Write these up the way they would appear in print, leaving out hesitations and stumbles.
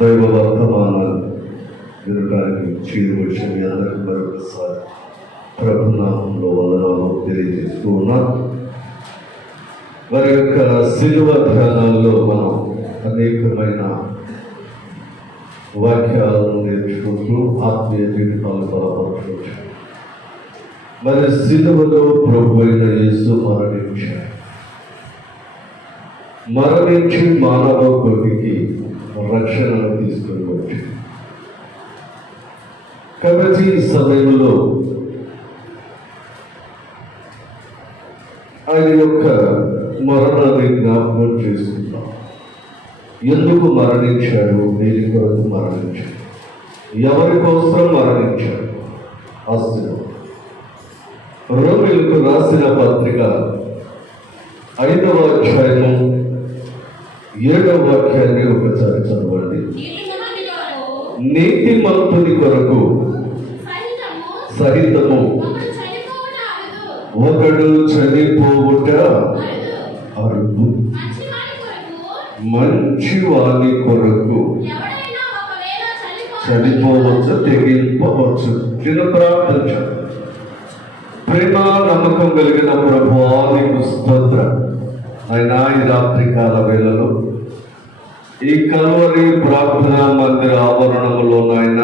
దైవ వర్తమానాలు వినడానికి చేరువచ్చిన మీ అందరికీ మరొకసారి ప్రభునామంలో వందనాలు తెలియజేస్తూ ఉన్నాను. వారి యొక్క శిలువ ధ్యానాల్లో మనం అనేకమైన వాక్యాలను నేర్చుకుంటూ ఆత్మీయ జీవితాలు బలపరచవచ్చు. మరి శిలువలో ప్రభు అయిన యేసు మరణించి మానవ కోటికి రక్షణను తీసుకుని వచ్చి, కాబట్టి ఈ సమయంలో ఆయన యొక్క మరణాన్ని జ్ఞాపకం చేసుకుంటాం. ఎందుకు మరణించాడు, దేని కొరకు మరణించాడు, ఎవరి కోసం మరణించాడు? ఆశ్చర్యం. రోమీయులకు రాసిన పత్రిక 5వ అధ్యాయము 7వ వాక్యాన్ని ఒకసారి చదవండి. నీతిమంతుని కొరకు సహితము ఒకడు చనిపోవుట అరుదు, మంచి వాని కొరకు చనిపోవచ్చు, తెగింపవచ్చు. చిన్న ప్రార్థన. ప్రేమ నమ్మకం కలిగిన ప్రభువా, నీకు స్తోత్రం. ఆయన ఈ రాత్రి కాల వేళలో ఈ కల్వరి ప్రార్థనా మందిర ఆవరణములో నాయన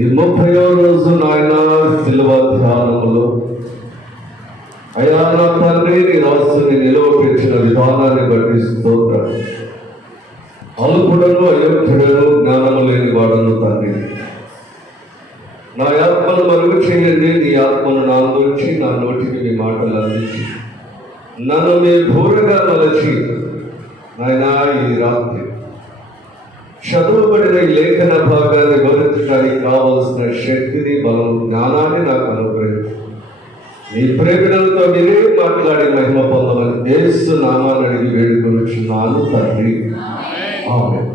ఈ 30వ రోజు నాయన శిలువ ధ్యానములో అయా నా తండ్రి, నీ రాసుని నిలవపెట్టిన విధానాన్ని బట్టి స్తోత్రం. అల్పుడను అయోగ్యుడను జ్ఞానము లేని వాడను తండ్రి, నా ఆత్మను మరుగు చేయండి. నీ ఆత్మను నా నుంచి నా నోటికి మీ మాటలు అందించి నన్ను మీ భూరగా మలచి నాయన ఈ రాత్రి చదువుబడిన ఈ లేఖన భాగాన్ని వివరించడానికి కావలసిన శక్తిని, బలం, జ్ఞానాన్ని నాకు అనుగ్రహించు. మీ ప్రేమికులతో మీరే మాట్లాడి మహిమ పొందమని యేసు నామాన్ని అడిగి వేడుకొనుచున్నాను తండ్రి, ఆమేన్.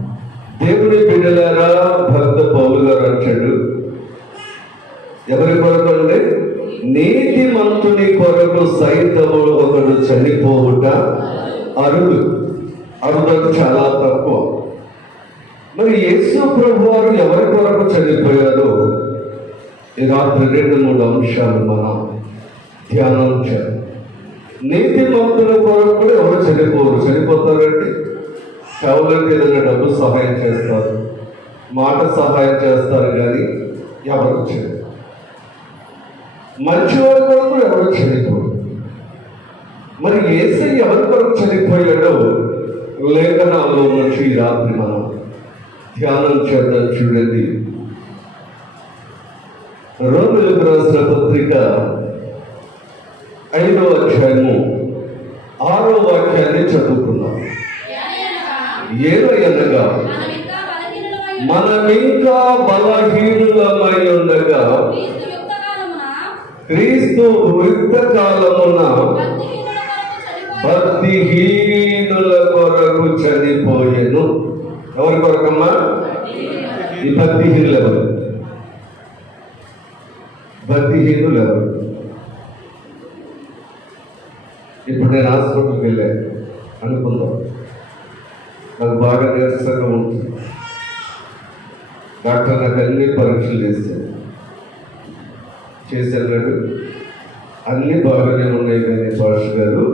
దేవుని బిడ్డలారా, భక్త పౌలు గారు అంటాడు, ఎవరి కొరకు అంటే నీతిమంతుని కొరకు సైతము ఒకడు చనిపోవుట అరుదు. అరుదకు చాలా తక్కువ. మరి యేసు ప్రభు వారు ఎవరి కొరకు చనిపోయారో ఈ రాత్రి 2-3 అంశాలు మనం ధ్యానం చేయాలి. నీతిమంతుల కొరకు కూడా ఎవరు చనిపోరు. చనిపోతారంటే కేవలం ఏదైనా డబ్బు సహాయం చేస్తారు, మాట సహాయం చేస్తారు, కానీ ఎవరు చనిపోరు. మంచి వారి కొరకు ఎవరు చనిపోరు. మరి యేసయ్య ఎవరి కొరకు చనిపోయాడో లేఖనాల్లో నుంచి ఈ రాత్రి మనం ధ్యానం చేద్దాం. చూడండి, రోమీయులకు రాసిన పత్రిక 5వ అధ్యాయము 6వ వాక్యాన్ని చదువుకున్నాం. ఏలయనగా మనమింకా బలహీనులమై ఉండగా క్రీస్తు యుక్త కాలమున భక్తిహీనుల కొరకు చనిపోయెను. ఎవరి కొరకమ్మా? ఈ భక్తిహీనులు ఎవరు? భక్తిహీనులు ఎవరు? ఇప్పుడు నేను హాస్పిటల్కి వెళ్ళాను అనుకుందాం, నాకు బాగా నీరసంగా ఉంటుంది. డాక్టర్ నాకు అన్ని పరీక్షలు చేశాడు, అన్నీ బాగానే ఉన్నాయి, కానీ భాష గారు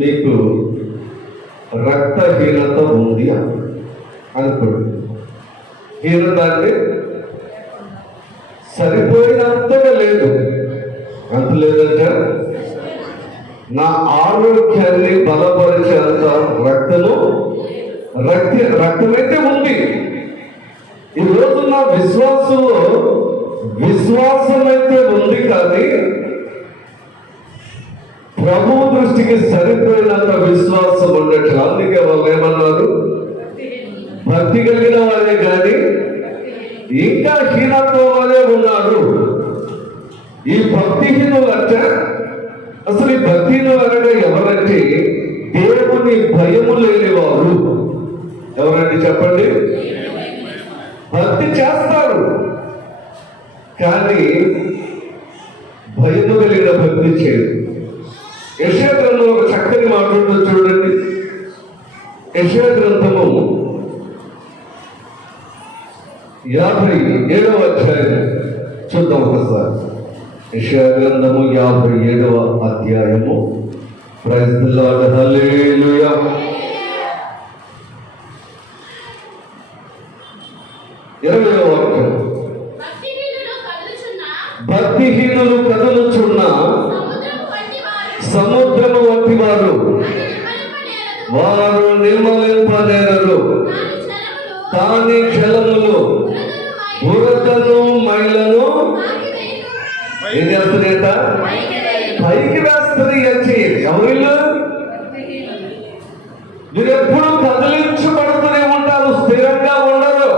మీకు రక్తహీనత ఉంది అనుకోండి. హీనత అంటే సరిపోయినంతగా లేదు, అంత లేదంటే నా ఆరోగ్యాన్ని బలపరిచేంత రక్తమైతే ఉంది. ఈరోజు నా విశ్వాసమైతే ఉంది, కానీ ప్రభు దృష్టికి సరిపోయినంత విశ్వాసం ఉండట్లేదు. అందుకే వాళ్ళు ఏమన్నారు? భక్తి కలిగిన వాళ్ళే కానీ ఇంకా హీనత్వం వాళ్ళే ఉన్నారు. ఈ భక్తిహీనులు అంటే, అసలు ఈ భక్తిహీనులు అనగా ఎవరంటే దేవుని భయము లేని వారు. ఎవరండి చెప్పండి? భక్తి చేస్తారు కానీ భయము కలిగిన భక్తి చేయరు. యెషయా గ్రంథంలో ఒక చక్కని మాట ఉంటుంది చూడండి. యెషయా గ్రంథము 57వ అధ్యాయం చూద్దాం ఒకసారి. యెషయా గ్రంథము 57వ అధ్యాయము. ప్రైజ్ ది లార్డ్, హల్లెలూయా. 20వ వాక్యం. భక్తిహీనులు కదులుచున్న సముద్రము వంటి వారు, వారు నిమ్మలింపనేరరు. కాని జలములు బురదను మైలను ఏం చేస్తున్నాయట? పైకి వేస్తుంది. వచ్చి ఎవరిలో మీరు ఎప్పుడు కదిలించబడుతూనే ఉంటారు, స్థిరంగా ఉండరు.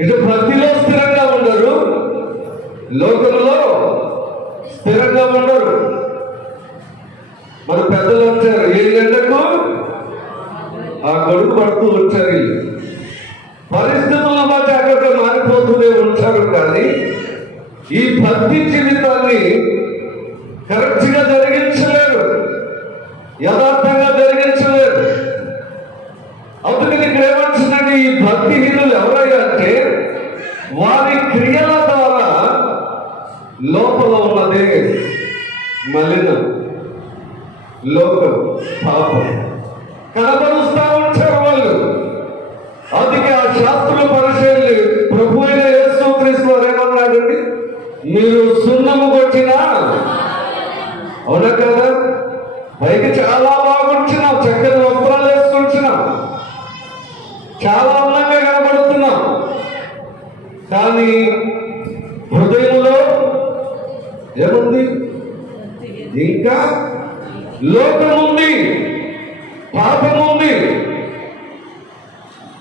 ఇటు భక్తిలో స్థిరంగా ఉండరు, లోకంలో స్థిరంగా ఉండరు. మన పెద్దలు వచ్చారు 7 గంటలకు ఆ గడువు పడుతూ వచ్చారు. పరిస్థితులను బట్టి అక్కడ మారిపోతూనే ఉంటారు. కానీ ఈ భక్తి జీవితాన్ని కరెక్ట్ గా జరిగించలేరు, యథార్థంగా జరిగించలేరు. అందుకని ఇక్కడ ఏమంటున్నాడు, ఈ భక్తిహీనులు ఎవరయ్యా అంటే వారి క్రియల ద్వారా లోపల ఉన్నదే మలినం, లోకం, పాపం కనబరుస్తా ఉంటారు వాళ్ళు. అందుకే ఆ శాస్త్రుల పరిచయాలు ప్రభు అయిన యేసుక్రీస్తు వారు ఏమన్నాడండి, మీరు సున్నము కొట్టినా, అవునా కదా, పైకి చాలా బాగుంటున్నాం, చక్కని వస్త్రాలు వేసుకుంటున్నాం, చాలా అందంగా కనబడుతున్నాం, కానీ హృదయంలో ఏముంది? ఇంకా లోకం ఉంది, పాపం ఉంది.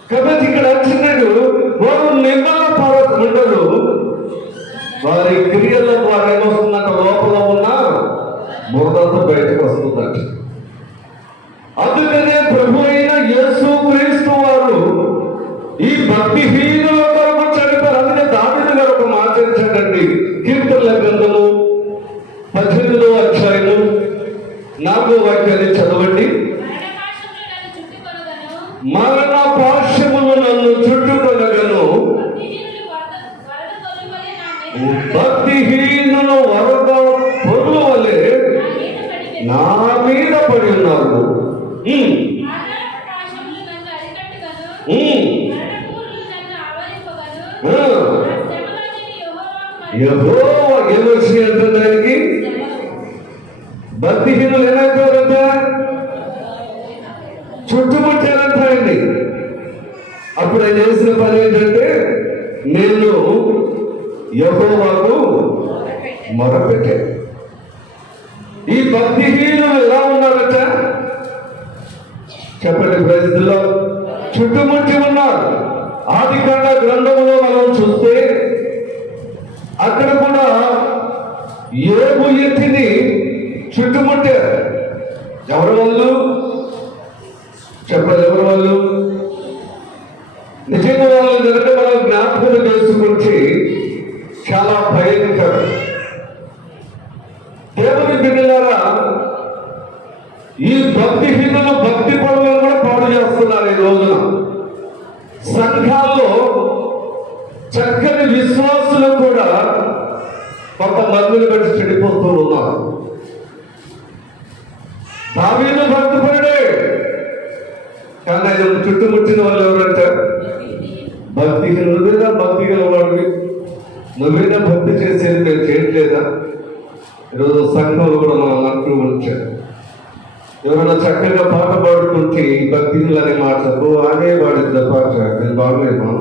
కాబట్టి ఇక్కడ వచ్చినాడు, వారు నిమ్మల ఉండరు. వారి క్రియల ద్వారా ఏమొస్తుందంట, లోపల ఉన్న బురదంతా బయటకు వస్తుందంట. అందుకనే ప్రభు అయిన యేసుక్రీస్తు వారు ఈ భక్తిహీనుల కొరకు చనిపోయారు. అందుకే దావీదు గారు ఒక మాట ఇచ్చాడండి. కీర్తనల గ్రంథము 18వ అధ్యాయము 4వ వాక్యాన్ని చదవండి. మరణ పాశములు నన్ను చుట్టుకొనగను, భక్తిహీనులు వరద పొర్ల వలె నా మీద పడి ఉన్నారు. యెహోవా ఏమొచ్చినంత దానికి భక్తిహీనులు ఏమైపోయారంట, చుట్టుముట్టారంట అండి. అప్పుడు ఆయన చేసిన పని ఏంటంటే, నేను యెహోవాకు మొరపెట్టాను. ఈ భక్తిహీనులు ఎలా ఉన్నారట చెప్పండి? ప్రజల్లో చుట్టుముట్టి ఉన్నారు. ఆదికాండ గ్రంథంలో మనం చూస్తే అక్కడ కూడా యోబు ఇంటిని చుట్టుముట్టారు. ఎవరి వాళ్ళు చెప్పండి? ఎవరి వాళ్ళు? నిజంగా వాళ్ళు జరిగితే మనం జ్ఞాపకం చేసుకుంటే చాలా భయంకరం. దేవుని బిడ్డలారా, ఈ భక్తిహీనులు భక్తి పనులను కూడా పాడు చేస్తున్నారు. ఈ రోజున సంఘాల్లో చక్కని విశ్వాసులు కూడా కొంతమందిని బట్టి చెడిపోతూ ఉన్నారు. దావీదు భక్తిపరుడే, కానీ ఆయన చుట్టుముట్టిన వాళ్ళు ఎవరంటే భక్తిహీనులు. నువ్వేనా భక్తి గలవాడివి? నువ్వేనా భక్తి చేసేది మేము చేయట్లేదా? ఈరోజు సంఘంలో కూడా మనం అంటూ ఉంచారు. ఎవరైనా చక్కగా పాట పాడుకుంటే భక్తిహీనులు అనే మాటలు అనే పాడిద్ద పాట నేను బాగలేమా,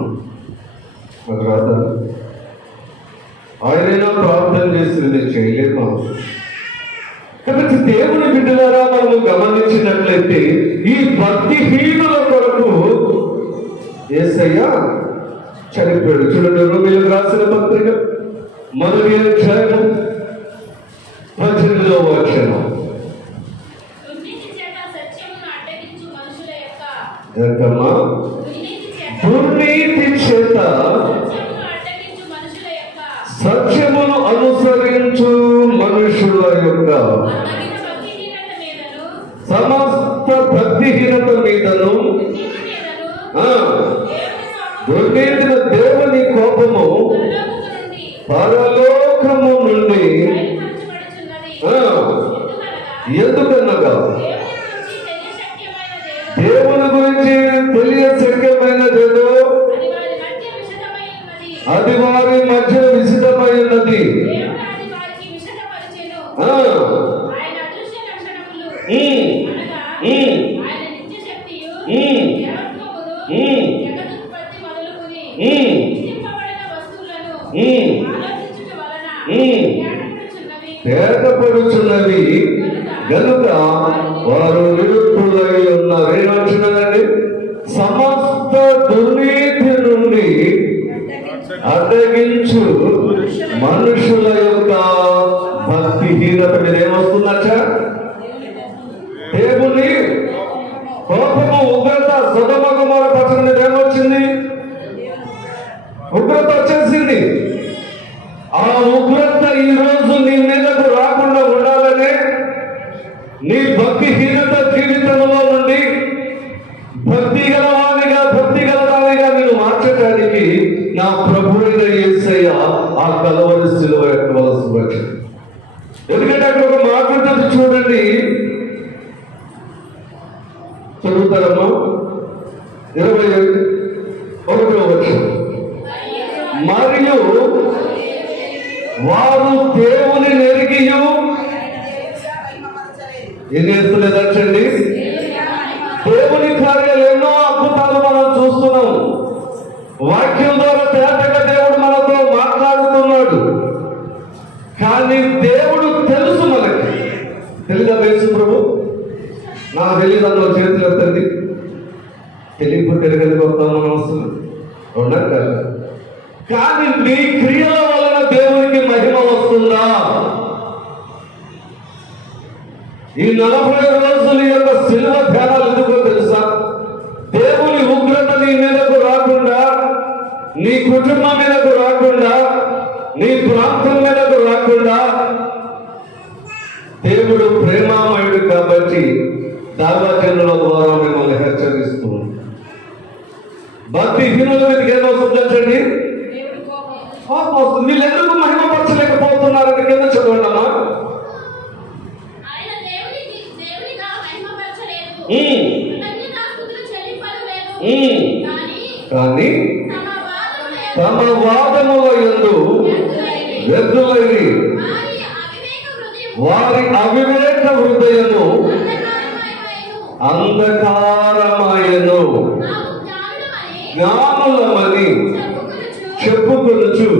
మాకు రాదా? ఆయనైనా ప్రార్థన చేసి నేను చేయలేమా? కాబట్టి దేవుని బిడ్డలారా, మనము గమనించినట్లయితే ఈ భక్తిహీనుల కొరకు యేసయ్య చనిపోయాడు. చూడండి, రోమీయులకు రాసిన పత్రిక 1వ అధ్యాయం 18వ వచనం. దుర్నీతి చేత సత్యమును అనుసరించు మనుషుల యొక్క సమస్త భక్తిహీనత మీదను రెండింటిన దేవుని కోపము పరలోకము నుండి ఎందుకనగా దేవుని గురించి తెలియశక్యమైనదేదో అది వారి మధ్య విసితమై ఉన్నది. తేటపడుచున్నవి గనుక వారు నిరుత్తులై ఉన్నారు. ఏమంటున్నారండి? సమస్త దుర్నీతి నుండి అడ్డగించు మనుషుల యొక్క భక్తిహీనత మీద ఏమొస్తుందట? దేవుని కోపము, ఉగ్రత. సొదొమ గొమొర్రా పట్టణం మీద ఏమొచ్చింది? ఉగ్రత వచ్చేసింది. ఆ ఉగ్రత ఈ రోజు నీ మీదకు రాకుండా ఉండాలనే నీ భక్తిహీనత జీవితంలో నుండి భక్తి గలవానిగా, భక్తి గలవానిగా నేను మార్చడానికి నా ప్రభువైన యేసయ్య ఆ కలవరి శిలువ ఎక్కవలసి వచ్చింది. ఎందుకంటే అక్కడ ఒక మాట ఉంటుంది చూడండి, చదువుతారమ్మా. 21వ వచనం. మరియు వారు దేవుని నెరిగియు ఏం చేస్తలేదండి? దేవుని కార్యాలు ఎన్నో అద్భుతాలు మనం చూస్తున్నాం. వాక్యం ద్వారా తేటగా దేవుడు మనతో మాట్లాడుతున్నాడు. కానీ దేవుడు తెలుసు మనకి. తెలీదా? తెలుసు ప్రభు నాకు తెలియదు అందులో చేతులు ఎత్తండి. తెలియకపోతే తెలియదు వస్తాం మనం అసలు ఉండదు కదా. కానీ నీ క్రియల వలన దేవునికి మహిమ వస్తుందా? ఈ 40 రోజుల యొక్క శిలువ ధ్యానాలు ఎందుకో తెలుసా? దేవుని ఉగ్రత నీ మీదకు రాకుండా, నీ కుటుంబం మీదకు రాకుండా, నీ ప్రాంతం మీదకు రాకుండా, దేవుడు ప్రేమామయుడు కాబట్టి దావచనుల ద్వారా మిమ్మల్ని హెచ్చరిస్తూ భక్తిహీనుల మీదకి ఏమొస్తుందండి? కోపం వస్తుంది. వీళ్ళు ఎందుకు మహిమపరచలేకపోతున్నారంటే కింద చదవండమ్మా. కానీ తమ వాదముల యందు వ్యర్థులైరి వారి అవివేక హృదయము అంధకారమయను జ్ఞానులమని చెప్పుకొనుచు.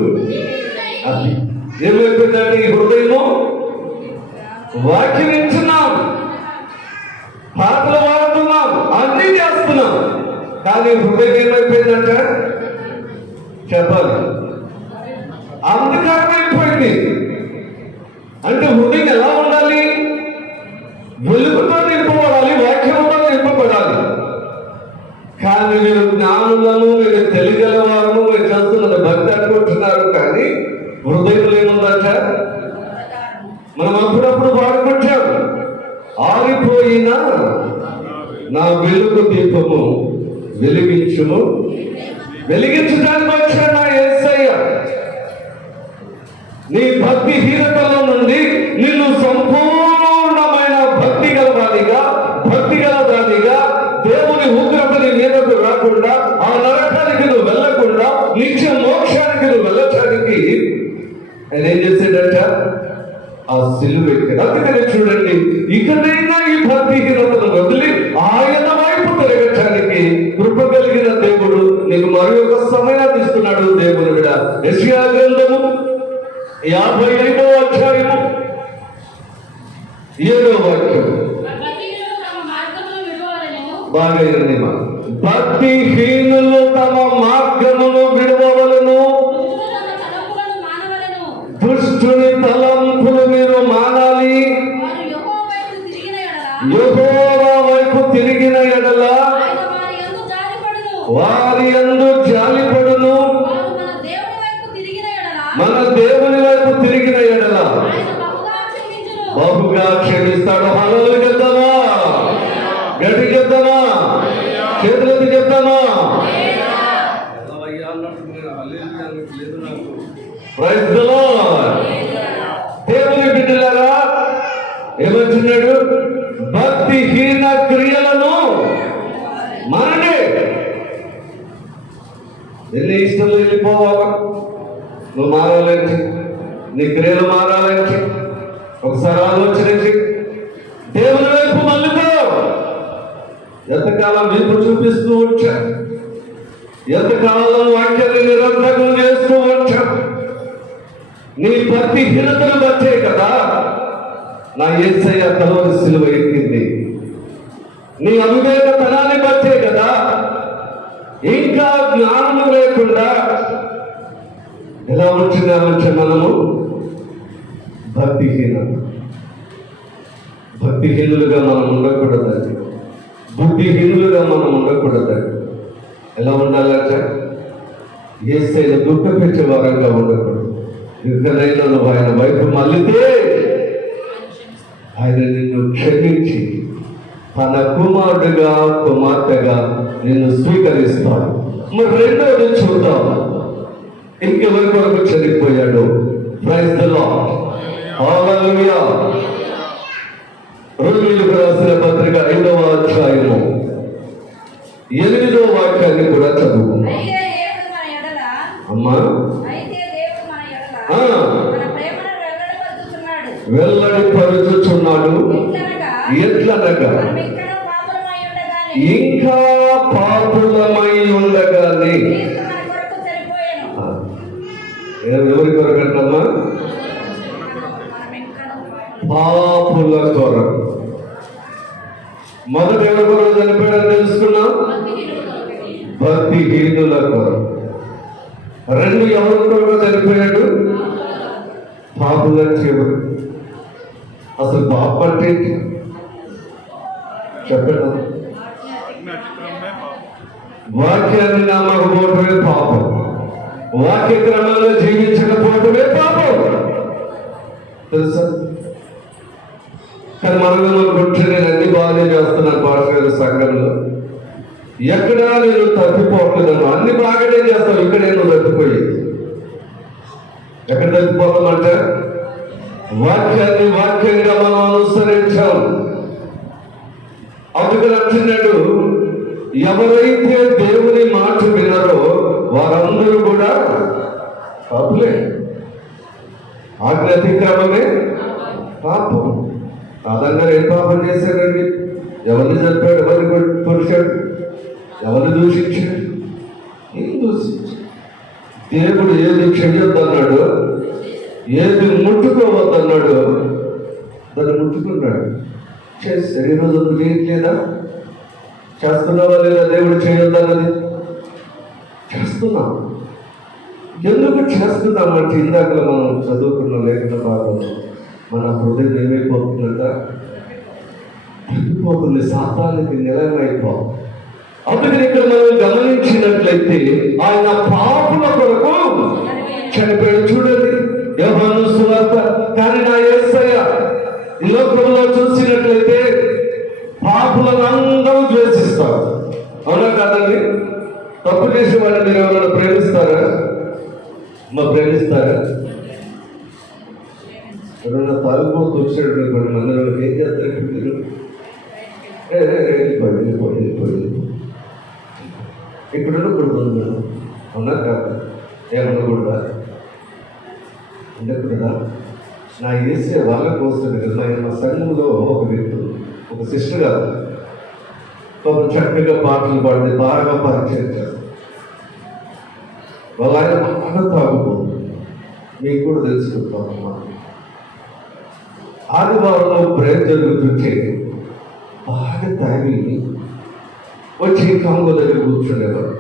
అది ఏమైపోయిందంటే ఈ హృదయము వాక్యం ఇస్తున్నాం, పాటలు పాడుతున్నాం, అన్నీ చేస్తున్నాం, కానీ హృదయం ఏమైపోయిందంట? చెప్పాలి, అంధకారం అయిపోయింది. అంటే హృదయం ఎలా ఉండాలి? వెలుగుతో నింపబడాలి, వాక్యంతో నింపబడాలి. కానీ మీరు జ్ఞానులను, మీరు తెలియగలవారు, మీరు చేస్తున్నది భక్తి అనుకుంటున్నారు, కానీ హృదయంలో ఏముందంట? మనం అప్పుడప్పుడు పాడుకుంటాం, ఆరిపోయిన నా వెలుగు దీపము వెలిగించును. వెలిగించడానికి వచ్చాడు నా యేసయ్య. నీ భక్తిహీనతలో నుండి నిన్ను సంపూర్ణమైన భక్తి గలవాడిగా, భక్తి గలదానిగా, దేవుని ఉగ్రతని మీదకు రాకుండా, ఆ నరకానికి నువ్వు వెళ్ళకుండా, నిత్య మోక్షానికి నువ్వు వెళ్ళటానికి ఆయన ఏం చేశాడట? ఆ సిలువ ఎక్కాడు. అందుకనే చూడండి, ఇకనైనా ఈ భక్తిహీనతను వదిలి ఆయన వైపు తిరగటానికి కృప కలిగిన దేవుడు నీకు మరి ఒక సమయాన్ని ఇస్తున్నాడు. దేవుడు కూడా యెషయా గ్రంథము 55వ అధ్యాయము 7వ వాక్యం బాగా వినండిమా. భక్తిహీనులు తమ మార్గమును విడవవలెను, దుష్టుని తలంపులు మీరు మానాలి. యెహోవా వైపు తిరిగిన ఎడల వారి యందు జాలిపడును. మన దేవుని వైపు తిరిగిన ఎడల బహుగా క్షమిస్తాడు. హల్లెలూయా చెప్తామా? గట్టి చెప్తామా? చేతులెత్తి చెప్తామా? Praise the lord. దేవుని బిడ్డలారా, ఏమంటున్నాడు? భక్తిహీన క్రియలను మననే. ఎన్ని ఇష్టంలో వెళ్ళిపోవాలా? నువ్వు మారాలంటే, నీ క్రియలు మారాలంటే ఒకసారి ఆలోచించి దేవుని వైపు మళ్ళీపో. ఎంతకాలం వైపు చూపిస్తూ వచ్చా, ఎంతకాలం వాక్యాన్ని నిరంతరం చేస్తూ వచ్చా. నీ భక్తిహీనతను బట్టే కదా నా యేసయ్య కలువరి సిలువ ఎక్కింది. నీ అవివేకతనాన్ని బట్టే కదా ఇంకా జ్ఞానము లేకుండా ఎలా ఉంటున్నామంటే మనము భక్తిహీనులుగా మనం ఉండకూడదండి. బుద్ధిహీనులుగా మనం ఉండకూడదండి. ఎలా ఉండాలంటే యేసయ్య దుఃఖపెట్టే వారంగా ఉండకూడదు. ఇకనైనా నువ్వు ఆయన వైపు మళ్ళితే ఆయన నిన్ను క్షమించి తన కుమారుడుగా కుమార్తెగా నిన్ను స్వీకరిస్తాడు. మరి రెండవది చూద్దాం, ఇంకెవరి కొరకు చనిపోయాడు? Praise the lord. హల్లెలూయా. రోమీయులకు రాసిన పత్రిక 5వ అధ్యాయము 8వ వాక్యాన్ని కూడా చదువు. అమ్మా, వెల్లడిపరుచుచున్నాడు. ఎట్లనగా ఇంకా పాపులమై ఉండగానే. ఎవరి కొరకంటమ్మా? పాపుల కొరకు. మొదట ఎవరి కొరకు చనిపోయాడని తెలుసుకున్నాం? భక్తిహీనుల కొరకు. రెండు ఎవరి కొరకు చనిపోయాడు? పాపుల చివరి. అసలు పాపం అంటే చెప్పండి. వాక్యాన్ని నమ్మకపోవటమే పాపం, వాక్య క్రమంలో జీవించకపోవటమే పాపం, తెలుసా? కానీ మనమే అనుకుంటే నేను అన్ని బాగానే చేస్తున్నాను పాఠశాల సంఘంలో, ఎక్కడా నేను తప్పిపోతున్నాను, అన్ని బాగానే చేస్తాను, ఇక్కడ నేను తప్పిపోయేది. ఎక్కడ తప్పిపోతామంటే వాక్యాన్ని వాక్యంగా మనం అనుసరించాం. అందుకని అంటున్నాడు, ఎవరైతే దేవుని మాట వినరో వారందరూ కూడా పాపులే. ఆజ్ఞ అతిక్రమమే పాపం. సాధారణంగా ఏం పాపం చేశాడండి? ఎవరిని చంపాడు? ఎవరిని పొడిచాడు? ఎవరిని దూషించాడు? ఏం దూషించాడు? దేవుడు ఏది చెయ్యొద్దన్నాడు, ఏది ముట్టుకోవద్దన్నాడు, దాన్ని ముట్టుకున్నాడు, చేస్తాడు. ఈరోజు అందుకు చేయట్లేదా? చేస్తున్నావా లేదా? దేవుడు చేయొద్దన్నది చేస్తున్నాం. ఎందుకు చేస్తున్నామంటే ఇందాక మనం చదువుకున్న లేఖన భాగంలో మన హృదయం ఏమైపోతుందంట? తగ్గిపోతుంది, శాతానికి నిలయమైపో. అందుకని ఇక్కడ మనం గమనించినట్లయితే ఆయన పాపుల కొరకు చనిపోయాడు. చూడండి యోహాను సువార్త. కానీ నా యేసయ్య ఈ లోకంలో చూసినట్లయితే పాపులను అందరూ ద్వేషిస్తారు. అవునా కాదండి? తప్పు చేసే వాళ్ళని మీరు ఎవరైనా ప్రేమిస్తారా? ప్రేమిస్తారా? ఎవరైనా తాగుబోతు వచ్చాడు కొన్ని మందిలో ఏం చేస్తారు? మీరు వెళ్ళిపోయి ఇక్కడ ఉండకూడదు. అవునా కాదు? ఏమనకూడదా? ఉండకూడదా? నా వేసే వాళ్ళకి వస్తుంది కదా. మా సంఘంలో ఒక వ్యక్తి, ఒక సిస్టర్ కాదు, చక్కగా పాటలు పాడితే బాగా పరిచయం చేస్తారు. వాళ్ళ ఆయన బాగా తాగుతుంది. మీకు కూడా తెలుసుకుంటాం. ఆదివారంలో ప్రేమ జరుగుతుంటే బాగా తాగి వచ్చి కాంగో దగ్గర కూర్చుండేవారు.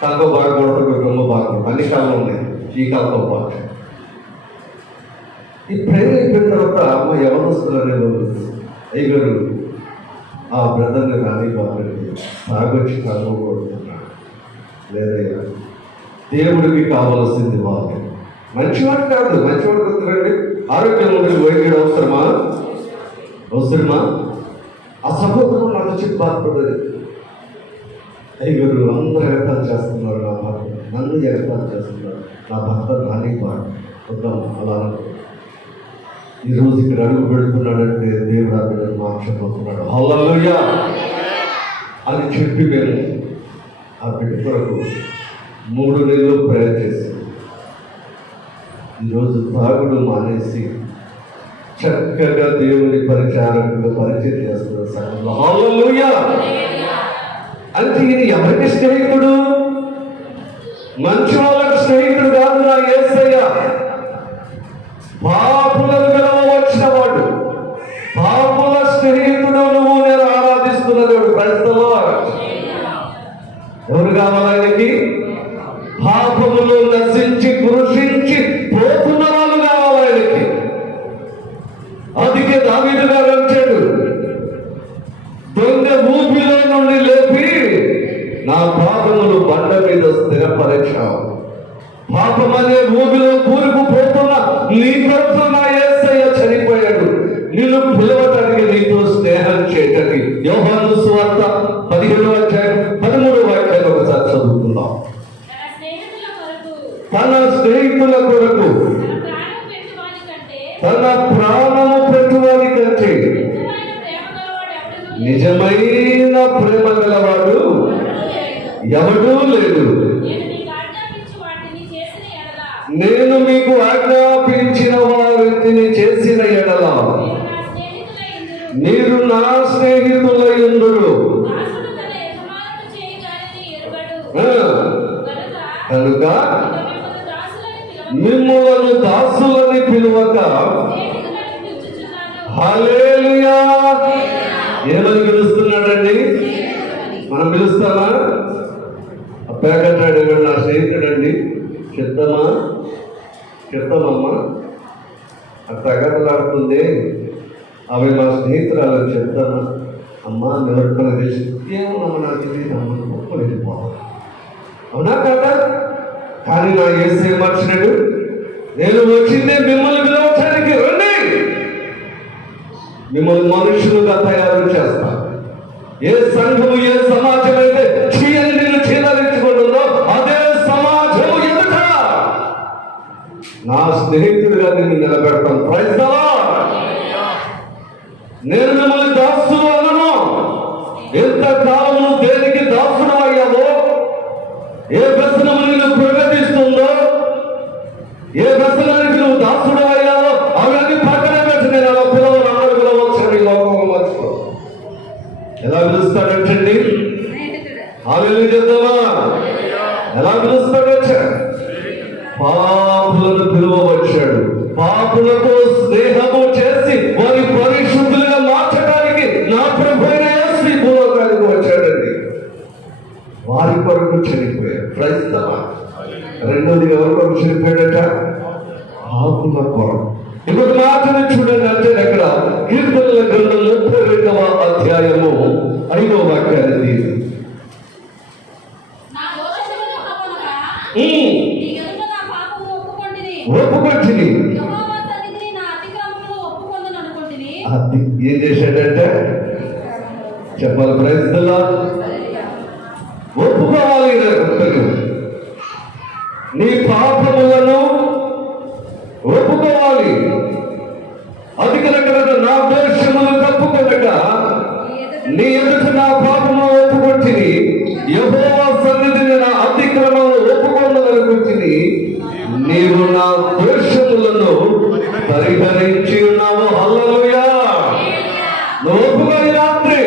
కాంగో బాగా కొడతారు, రొమ్మ బాగా కొడతారు, అన్ని కాలం ఉన్నాయి ఈ కాలంతో పాటు. ఈ ప్రేమ అయిపోయిన తర్వాత అమ్మ ఎవరు వస్తున్నారనే వాళ్ళు అయ్యగారు ఆ బ్రదర్ని రాని బాగుంది తాగొచ్చి కాంగో కొడుతున్నాడు. లేదయ్యా, దేవుడికి కావాల్సింది వాళ్ళే. మంచివాడు కాదు, మంచివాడు వస్తున్నారండి. ఆరోగ్యం ఉండే వైద్యుడు అవసరమా? ఆ సహోదరుడు నాతో చెప్పి బాధపడదు. అయ్యగారు అందరూ వ్యక్తం చేస్తున్నారు నా బాధ. నన్ను ఏర్పాటు చేస్తున్నాడు, నా భర్త నానివాడు వద్దాం అలా అనుకో. ఈరోజు ఇక్కడ అడుగు పెడుతున్నాడంటే దేవుడు ఆ బిడ్డను మార్చబోతున్నాడు. హల్లెలూయా అని చెప్పి మేము ఆ బిడ్డ కొరకు 3 నెలలు ప్రేయర్ చేసి ఈరోజు తాగుడు మానేసి చక్కగా దేవుని పరిచారకులు పరిచయం చేస్తున్నారు సంఘంలో. హల్లెలూయా. అంటే ఇది ఎవరికి స్నేహితుడు? మంచి వాళ్ళకి స్నేహితుడు కాదు నా యేసయ్య. పాపులను పిలవవచ్చిన వాడు, పాపుల స్నేహితుడు నువ్వు నేను ఆరాధిస్తున్నాడు. ప్రజల్లో ఎవరు కావాలి ఆయనకి? పాపములు నశించి కృషించి పోతున్న వాళ్ళు కావాలి ఆయనకి. అందుకే దావీదు గారు అంటాడు, దొంగ ఊపిలో నుండి లేపి నా పాపములు బండ మీద స్థిరపరిచావు. పాపమనే ఊపిలో కూరుకుపోతున్న నీ కొరకు నా యేసయ్య చనిపోయాడు, నిన్ను పిలవటానికి, నీతో స్నేహం చేయటానికి. యోహాను సువార్త 15వ అధ్యాయం 13వ వాక్యాన్ని ఒకసారి చదువుకుందాం. తన స్నేహితుల కొరకు తన ప్రాణము పెట్టువాడి కంటే నిజమైన ప్రేమ గలవాడు ఎవడూ లేదు. నేను మీకు ఆజ్ఞాపించిన వారిని చేసిన ఎడల మీరు నా స్నేహితులయ్యుందురు. కనుక మిమ్ములను దాసులని పిలువక హల్లెలూయా ఏమని పిలుస్తున్నాడండి? మనం పిలుస్తామా? అప్పేకంటాడు, ఇవాడు నా స్నేహితుడండి. చెప్తామా? చెప్తామమ్మా. ఆ తగదలాడుతుంది, అవి మా స్నేహితురాలు చెప్తామా? అమ్మా ఎవరికైనా తెలిసి ఏమన్నా నాకు తెలియదు అమ్మ వెళ్ళిపోవాలి. అవునా కదా? కానీ నా యేసయ్య మార్చినాడు. నేను వచ్చిందే మిమ్మల్ని పిలవటానికి, రండి, మిమ్మల్ని మనుషులుగా తయారు చేస్తా. ఏ సంఘము ఏ సమాజం అయితే చీయని నిన్ను చీదరించుకుంటుందో అదే సమాజము ఎదుట నా స్నేహితుడిగా నిన్ను నిలబెడతాను. Praise the lord. నేను మిమ్మల్ని దాసుడు అన్నాను. ఎంతకాలము దేనికి దాసుడు అయ్యావో, ఏ వ్యసనము నిన్ను ప్రగతిస్తుందో, ఏ వ్యసనానికి నువ్వు దాసుడు అయ్యావో అవన్నీ పక్కన పెట్టి నేను అలా పిలవను, అందరూ పిలవచ్చు. ఈ లోకంలో మర్చిపో. ఎలా పిలుస్తాడంటండి? హల్లెలూయా చెప్తావా? ఎలా పిలుస్తాడంటే పాపులను పిలువవచ్చాడు, పాపులతో స్నేహము చేసి వారి పరిశుద్ధులుగా మార్చడానికి నా ప్రభువైన యేసు ఈ భూలోకానికి వచ్చాడండి. వారి కొరకు చనిపోయాడు. Praise the Lord. రెండోది ఎవరి కొరకు చనిపోయాడట? పాపుల కొరకు. ఇంకొక మాటను చూడండి. అంటే అక్కడ కీర్తనల గ్రంథం 32వ అధ్యాయము 5వ వాక్యాన్ని తీసి ఒప్పుకొచ్చింది. ఏం చేశాడంటే చెప్పాలి. Praise the Lord. ఒప్పుకోవాలి. నీ పాపములను ఒప్పుకోవాలి. అది కనుక నా దోషములు తప్పుకొనక నీ ఎదుట నా పాపము ఒప్పుకొచ్చింది, యెహోవా సన్నిధిని నా అతిక్రమము ఒప్పుకొనదనుకుంటుంది. నీవు నా దోషములను పరిహరించి ఉన్నావు. హల్లెలూయా. నువ్వు ఒప్పుకొని రాత్రి.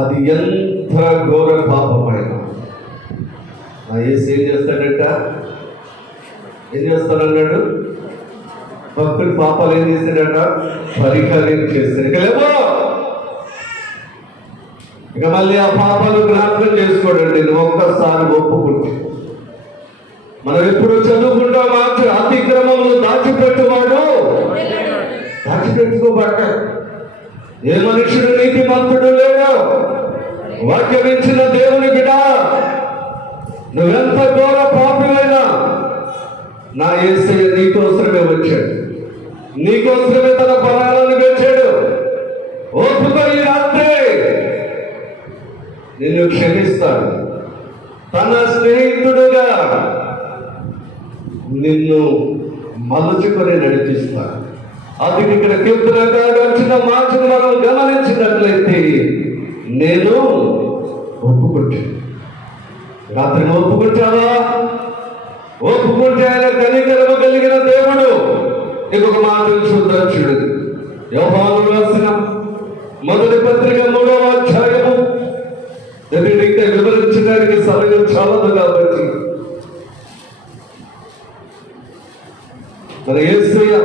అది ఎంత ఘోర పాపమైన ఆ యేసు ఏం చేస్తాడట? ఏం చేస్తాడన్నాడు? భక్తుడి పాపాలు ఏం చేశాడట? పరిహరించేస్తాడు. ఇక లేవో, ఇక మళ్ళీ ఆ పాపాలు జ్ఞాపకం చేసుకోడండి. నువ్వు ఒక్కసారి ఒప్పుకుంటే. మనం ఎప్పుడు చదువుకుంటాం, అతిక్రమములు దాచిపెట్టువాడు దాచిపెట్టుకోబాక. ఏ మనుషుడు నీతిమంతుడు లేడు. వాక్యం ఇచ్చిన దేవుని బిడ్డ, నువ్వెంత ఘోర పాపివైనా నా యేసయ్య నీకోసమే వచ్చాడు, నీకోసమే తన ప్రాణాన్ని పెట్టాడు. ఓపుకో, ఈ రాత్రి నిన్ను క్షమిస్తాడు. తన స్నేహితుడుగా నిన్ను మలుచుకొని నడిపిస్తాడు. అది ఇక్కడ కీర్తనకారుడు వచ్చిన మాటను మనం గమనించినట్లయితే, నేను ఒప్పుకుంటాను. రాత్రి ఒప్పుకుంటావా? ఒప్పుకుంటే ఆయన కనికరము కలిగిన దేవుడు. ఇంకొక మాట చూద్దాం, చూడండి. యోహాను రాసిన మొదటి పత్రిక 3వ అధ్యాయము. దీనిని ఇంకా వివరించడానికి సమయం చాలదు కాబట్టి మన యేసయ్య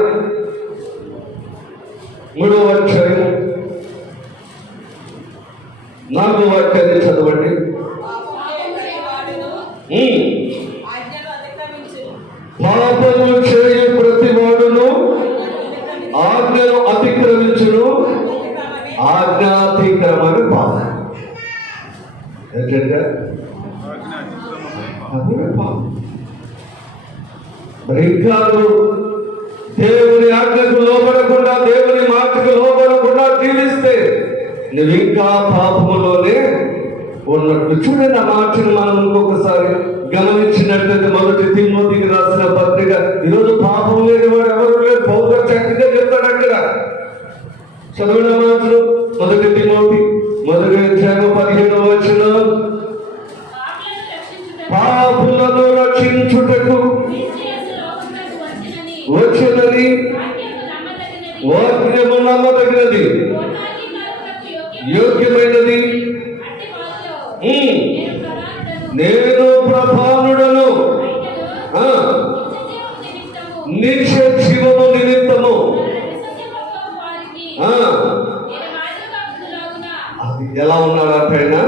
3వ అధ్యాయము 4వ వాక్యాన్ని చదవండి. పాపము చేయు ప్రతి వాడును ఆజ్ఞను అతిక్రమించును, ఆజ్ఞాతిక్రమమే పాపం. ఏంటంటే అదే పాపం. మరి ఇంకా దేవుని ఆజ్ఞకు లోబడకుండా, దేవుని మాటకు లోబడకుండా జీవిస్తే నువ్వు ఇంకా పాపములోనే ఉన్నట్టు. చూడండి, ఆ మాటను మనం ఇంకొకసారి గమనించినట్లయితే మొదటి తిమోతికి రాసిన పత్రిక. ఈరోజు పాపం లేని వాడు ఎవరు లేదు. పౌరులు చక్కగా చెప్తాడు అక్కడ. చదివిన మాటలు మొదటి తిమోతి 1వ అధ్యాయం 15వ వచనం. పాపులను రక్షించుటకు వచ్చినది వాక్యము నమ్మదగినది, యోగ్యమైనది. నేను ప్రధానుడను నిత్య జీవము నిమిత్తము. అది ఎలా ఉన్నాడు అంటైనా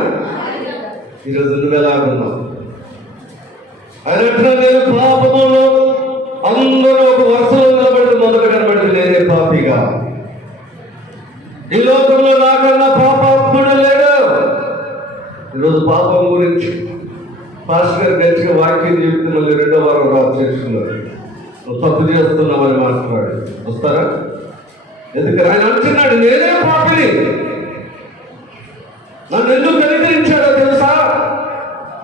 ఈరోజు నువ్వు ఎలా ఉన్నావు? అన్నట్లు నేను పాపములో అందరూ ఒక వరుసలో నిలబడి మొదట కనబడి నేనే పాపిగా. ఈ లోకంలో నాకన్నా పాపాత్ముడు లేడు. ఈరోజు పాపం గురించి పాస్టర్ గారు గట్టిగా వాక్యం చెప్తే మళ్ళీ 2వ వారం రాజు చేస్తున్నారు. నువ్వు తప్పు చేస్తున్నావని మాట్లాడు వస్తారా? ఎందుకని ఆయన అంటున్నాడు, నేనే పాపిని. నన్ను ఎందుకు కనికరించాడో తెలుసా?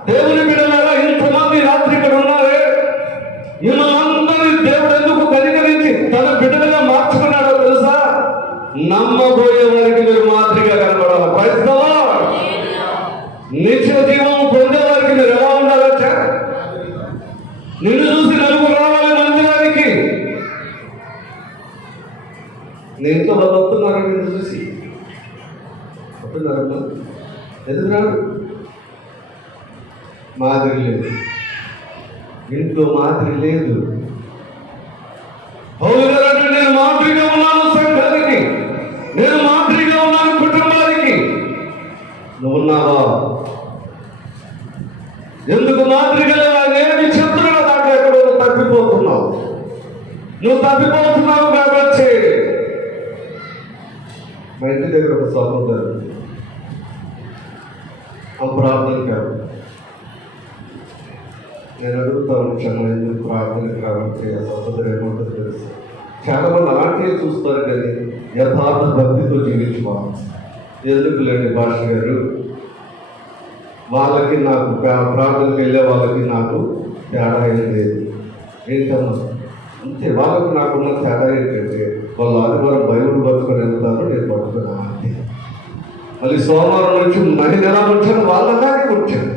దేవుని బిడ్డలారా, ఇంతమంది రాత్రి ఇక్కడ ఉన్నారే, వీళ్ళందరి దేవుడు ఎందుకు కనికరించి తన బిడ్డలుగా మార్చుకున్నాడో తెలుసా? నమ్మబోయే వారికి మీరు మాదిరిగా కనబడాలి. క్రైస్తవా, నిత్య జీవం పొందే వారికి మీరు ఎలా ఉండాలచ్చా? నిన్ను చూసి నలుగురు రావాలి మందిరానికి. నేను ఇంట్లో వాళ్ళు వస్తున్నారు, నిన్ను చూసి వస్తున్నారమ్మా. ఎందుకు రాడు? మాదిరి లేదు, ఇంట్లో మాదిరి లేదు. పౌరులంటే నేను మాదిరిగా ఉన్నాను సంఘానికి, నేను మాదిరిగా ఉన్నాను కుటుంబానికి. నువ్వున్నావా? ఎందుకు మాదిరిగా నేను చెప్తున్నా? దాంట్లో ఎక్కడో తప్పిపోతున్నావు. నువ్వు తప్పిపోతున్నావు కాబట్టి మా ఇంటి దగ్గర ఒక సహోదరు ఆ ప్రార్థన కాదు. నేను అడుగుతాను, క్షమ ఎందుకు ప్రార్థనకి రావంటే ఆ సహోదరు ఏమంటుంది తెలుసు? చాలా మంది అలాంటివి చూస్తారు కానీ యథార్థ భక్తితో జీవించుకోవాలి. ఎందుకు లేండి భాష గారు, వాళ్ళకి నాకు ప్రార్థనకి వెళ్ళే వాళ్ళకి నాకు తేడా ఏం లేదు. ఏంటన్నా అంతే, వాళ్ళకి నాకున్న తేడా ఏంటంటే వాళ్ళు ఆదివారం బైబిల్ పట్టుకొని వెళ్తారు, నేను పట్టుకున్నాను అంతే. మళ్ళీ సోమవారం నుంచి నెల వచ్చాను, వాళ్ళలాగే వచ్చాను.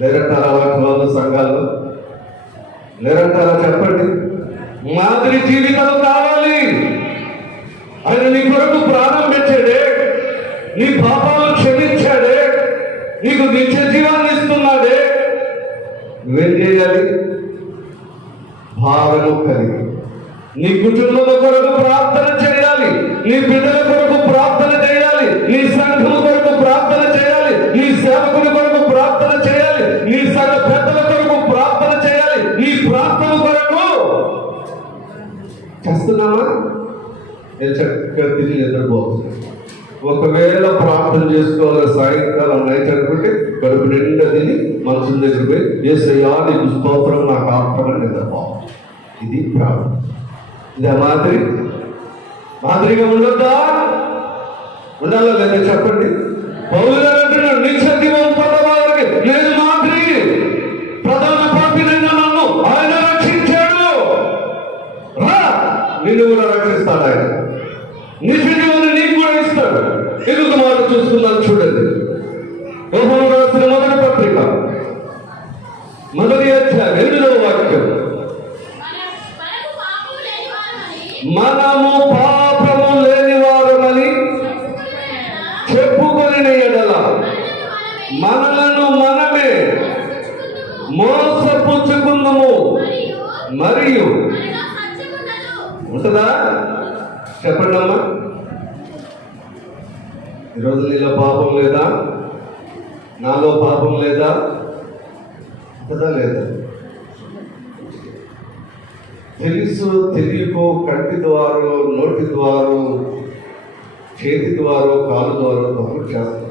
లేరంటారా వాటి సంఘాల్లో? లేరంటారా? చెప్పండి. మాదిరి జీవితం కావాలి. ఆయన నీ కొరకు ప్రాణం పెట్టాడే, నీ పాపాలు క్షమించాడే, నీకు నిత్య జీవాన్ని ఇస్తున్నాడే. నువ్వేం చేయాలి? భావము కలిగి నీ కుటుంబం కొరకు ప్రార్థన చేయాలి, నీ బిడ్డల కొరకు ప్రార్థన చేయాలి, నీ సంఘం కొరకు ప్రార్థన చేయాలి, నీ సేవకుని కొరకు ప్రార్థన చేయాలి, నీ సంఘ పెద్దల కొరకు ప్రార్థన చేయాలి. నీ ప్రార్థన కొరకు చేస్తున్నామా? నేను చక్కగా తిరిగి నిద్రపోతున్నాను. ఒకవేళ ప్రార్థన చేసుకోవాలి సాయంకాలం నైట్ అనుకుంటే కడుపు నిండా తిని మనసు దగ్గర పోయి యేసయ్యా నీకు స్తోత్రం, నాకు ఆత్మని నిద్రపోవాలి. ఇది ప్రార్థన. ఇదే మాదిరిగా ఉండొద్దా? ఉండాలా లేదా చెప్పండి. పౌలు గారు అంటున్నాడు, నిత్య జీవం పొందవారికి ఇంకొక మాట చూసుకున్నాను చూడండి. యోహాను రాసిన మొదటి పత్రిక 1వ అధ్యాయం 8వ వాక్యం. మనము పాపము లేని వారమని చెప్పుకొనిన ఎడల మనలను మనమే మోసపుచ్చుకుందుము, మరియు ఉంటుందా? చెప్పండి అమ్మా. ఈరోజు నీలో పాపం లేదా? నాలో పాపం లేదా? ఉంటుందా లేదా? తెలుసు తెలియకో కంటి ద్వారా, నోటి ద్వారా, చేతి ద్వారా, కాలు ద్వారా తప్పులు చేస్తాం.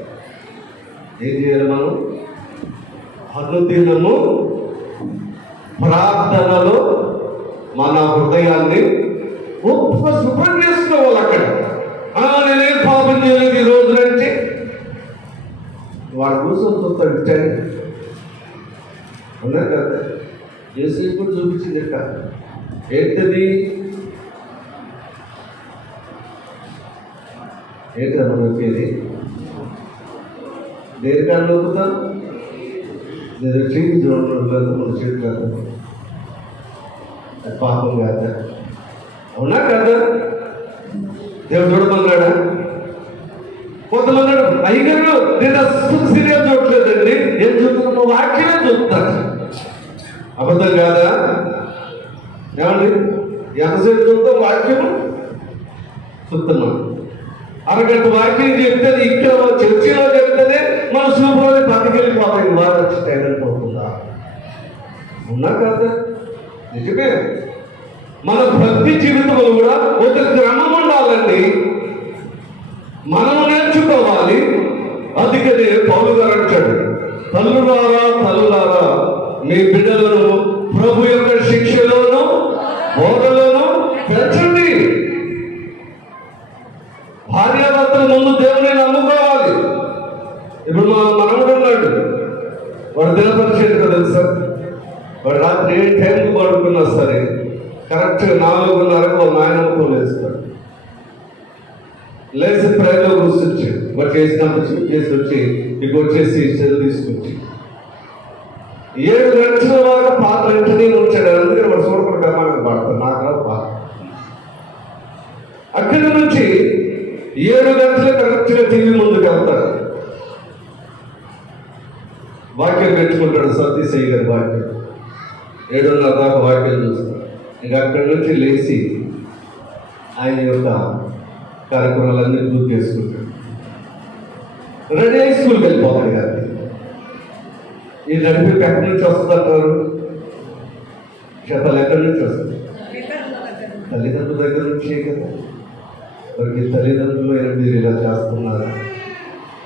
ఏం చేయాలి మనం? అనుదినము ప్రార్థనలో మన హృదయాన్ని శుభ్రం చేసుకోవాలి. అక్కడ నేనేం పాపం చేయలేదు ఈ రోజు అంటే వాడు కూర్చొని చూస్తాడు. ఉన్నా కదా, చేసి కూడా చూపించింది ఇక. ఏంటది? ఏంటది మనం వచ్చేది? దేనికన్నా నొక్కుతాం? నేను చేతి చూడలేదు, మన చేతి కాదు, అది పాపం కాదా? అవునా కదా? దేవుడు చూడమన్నాడా? కొంతమంది అయ్యగారు నేను అసలు సీరియల్ చూడలేదండి, ఏం చూస్తున్నా వాక్యమే చూస్తాను. అబద్ధం కాదా? ఏమండి, ఎంతసేపు చూస్తాం? వాక్యం చూస్తున్నాం. అరగంట వాక్యం చెప్తే ఇక్కడ చర్చిలో చెప్తేనే మన సూపర్ పక్కకెళ్ళిపోతాయి. వారు వచ్చి టైం అయిపోతుందా? ఉన్నా కదా? నిజమే. మన భక్తి జీవితంలో కూడా ఒక క్రమం ఉండాలండి. మనము నేర్చుకోవాలి. అందుకనే పౌలు గారు అంటాడు, తల్లులారా మీ బిడ్డలను ప్రభు యొక్క శిక్షలోను బోధలోను పెంచండి. భార్యాభర్తల ముందు దేవుని నమ్ముకోవాలి. ఇప్పుడు మా మనవడు ఉన్నాడు, వాడు దినపరిచేది కదా తెలుసా? వాడు రాత్రి ఏ టైంకి పడుకున్నా సరే కరెక్ట్ 4:30కు వాళ్ళ నాయనమ్మతో లేస్తాడు. లేచి ప్రేయర్లో కూర్చొచ్చి వాడు చేసినప్పుడు చేసి వచ్చి ఇక వచ్చేసి చెల్లు తీసుకొచ్చి 7 గంటల వరకు పాత్ర ఇంటనే ఉంచాడు. అందుకని వాడు చూడకుండా బ్రహ్మాండంగా పాడతాడు. నాకు పాట. అక్కడి నుంచి 7 గంటలే కరెక్ట్గా టీవీ ముందుకు వెళ్తాడు. వాక్యం పెట్టుకుంటాడు. సతీశయ్య గారి వాక్యం 7:30 దాకా వాక్యం చూస్తాడు. ఇంకా అక్కడి నుంచి లేచి ఆయన యొక్క కార్యక్రమాలన్నీ పూర్తి చేసుకుంటాడు. రెడీ అయి స్కూల్కి వెళ్ళిపోతాడు. కానీ ఈ నడిపి ఎక్కడి నుంచి వస్తుందంటారు? చెప్పాలి, ఎక్కడి నుంచి వస్తుంది? తల్లిదండ్రుల దగ్గర నుంచే కదా. మరి తల్లిదండ్రులు మీరు ఇలా చేస్తున్నారు,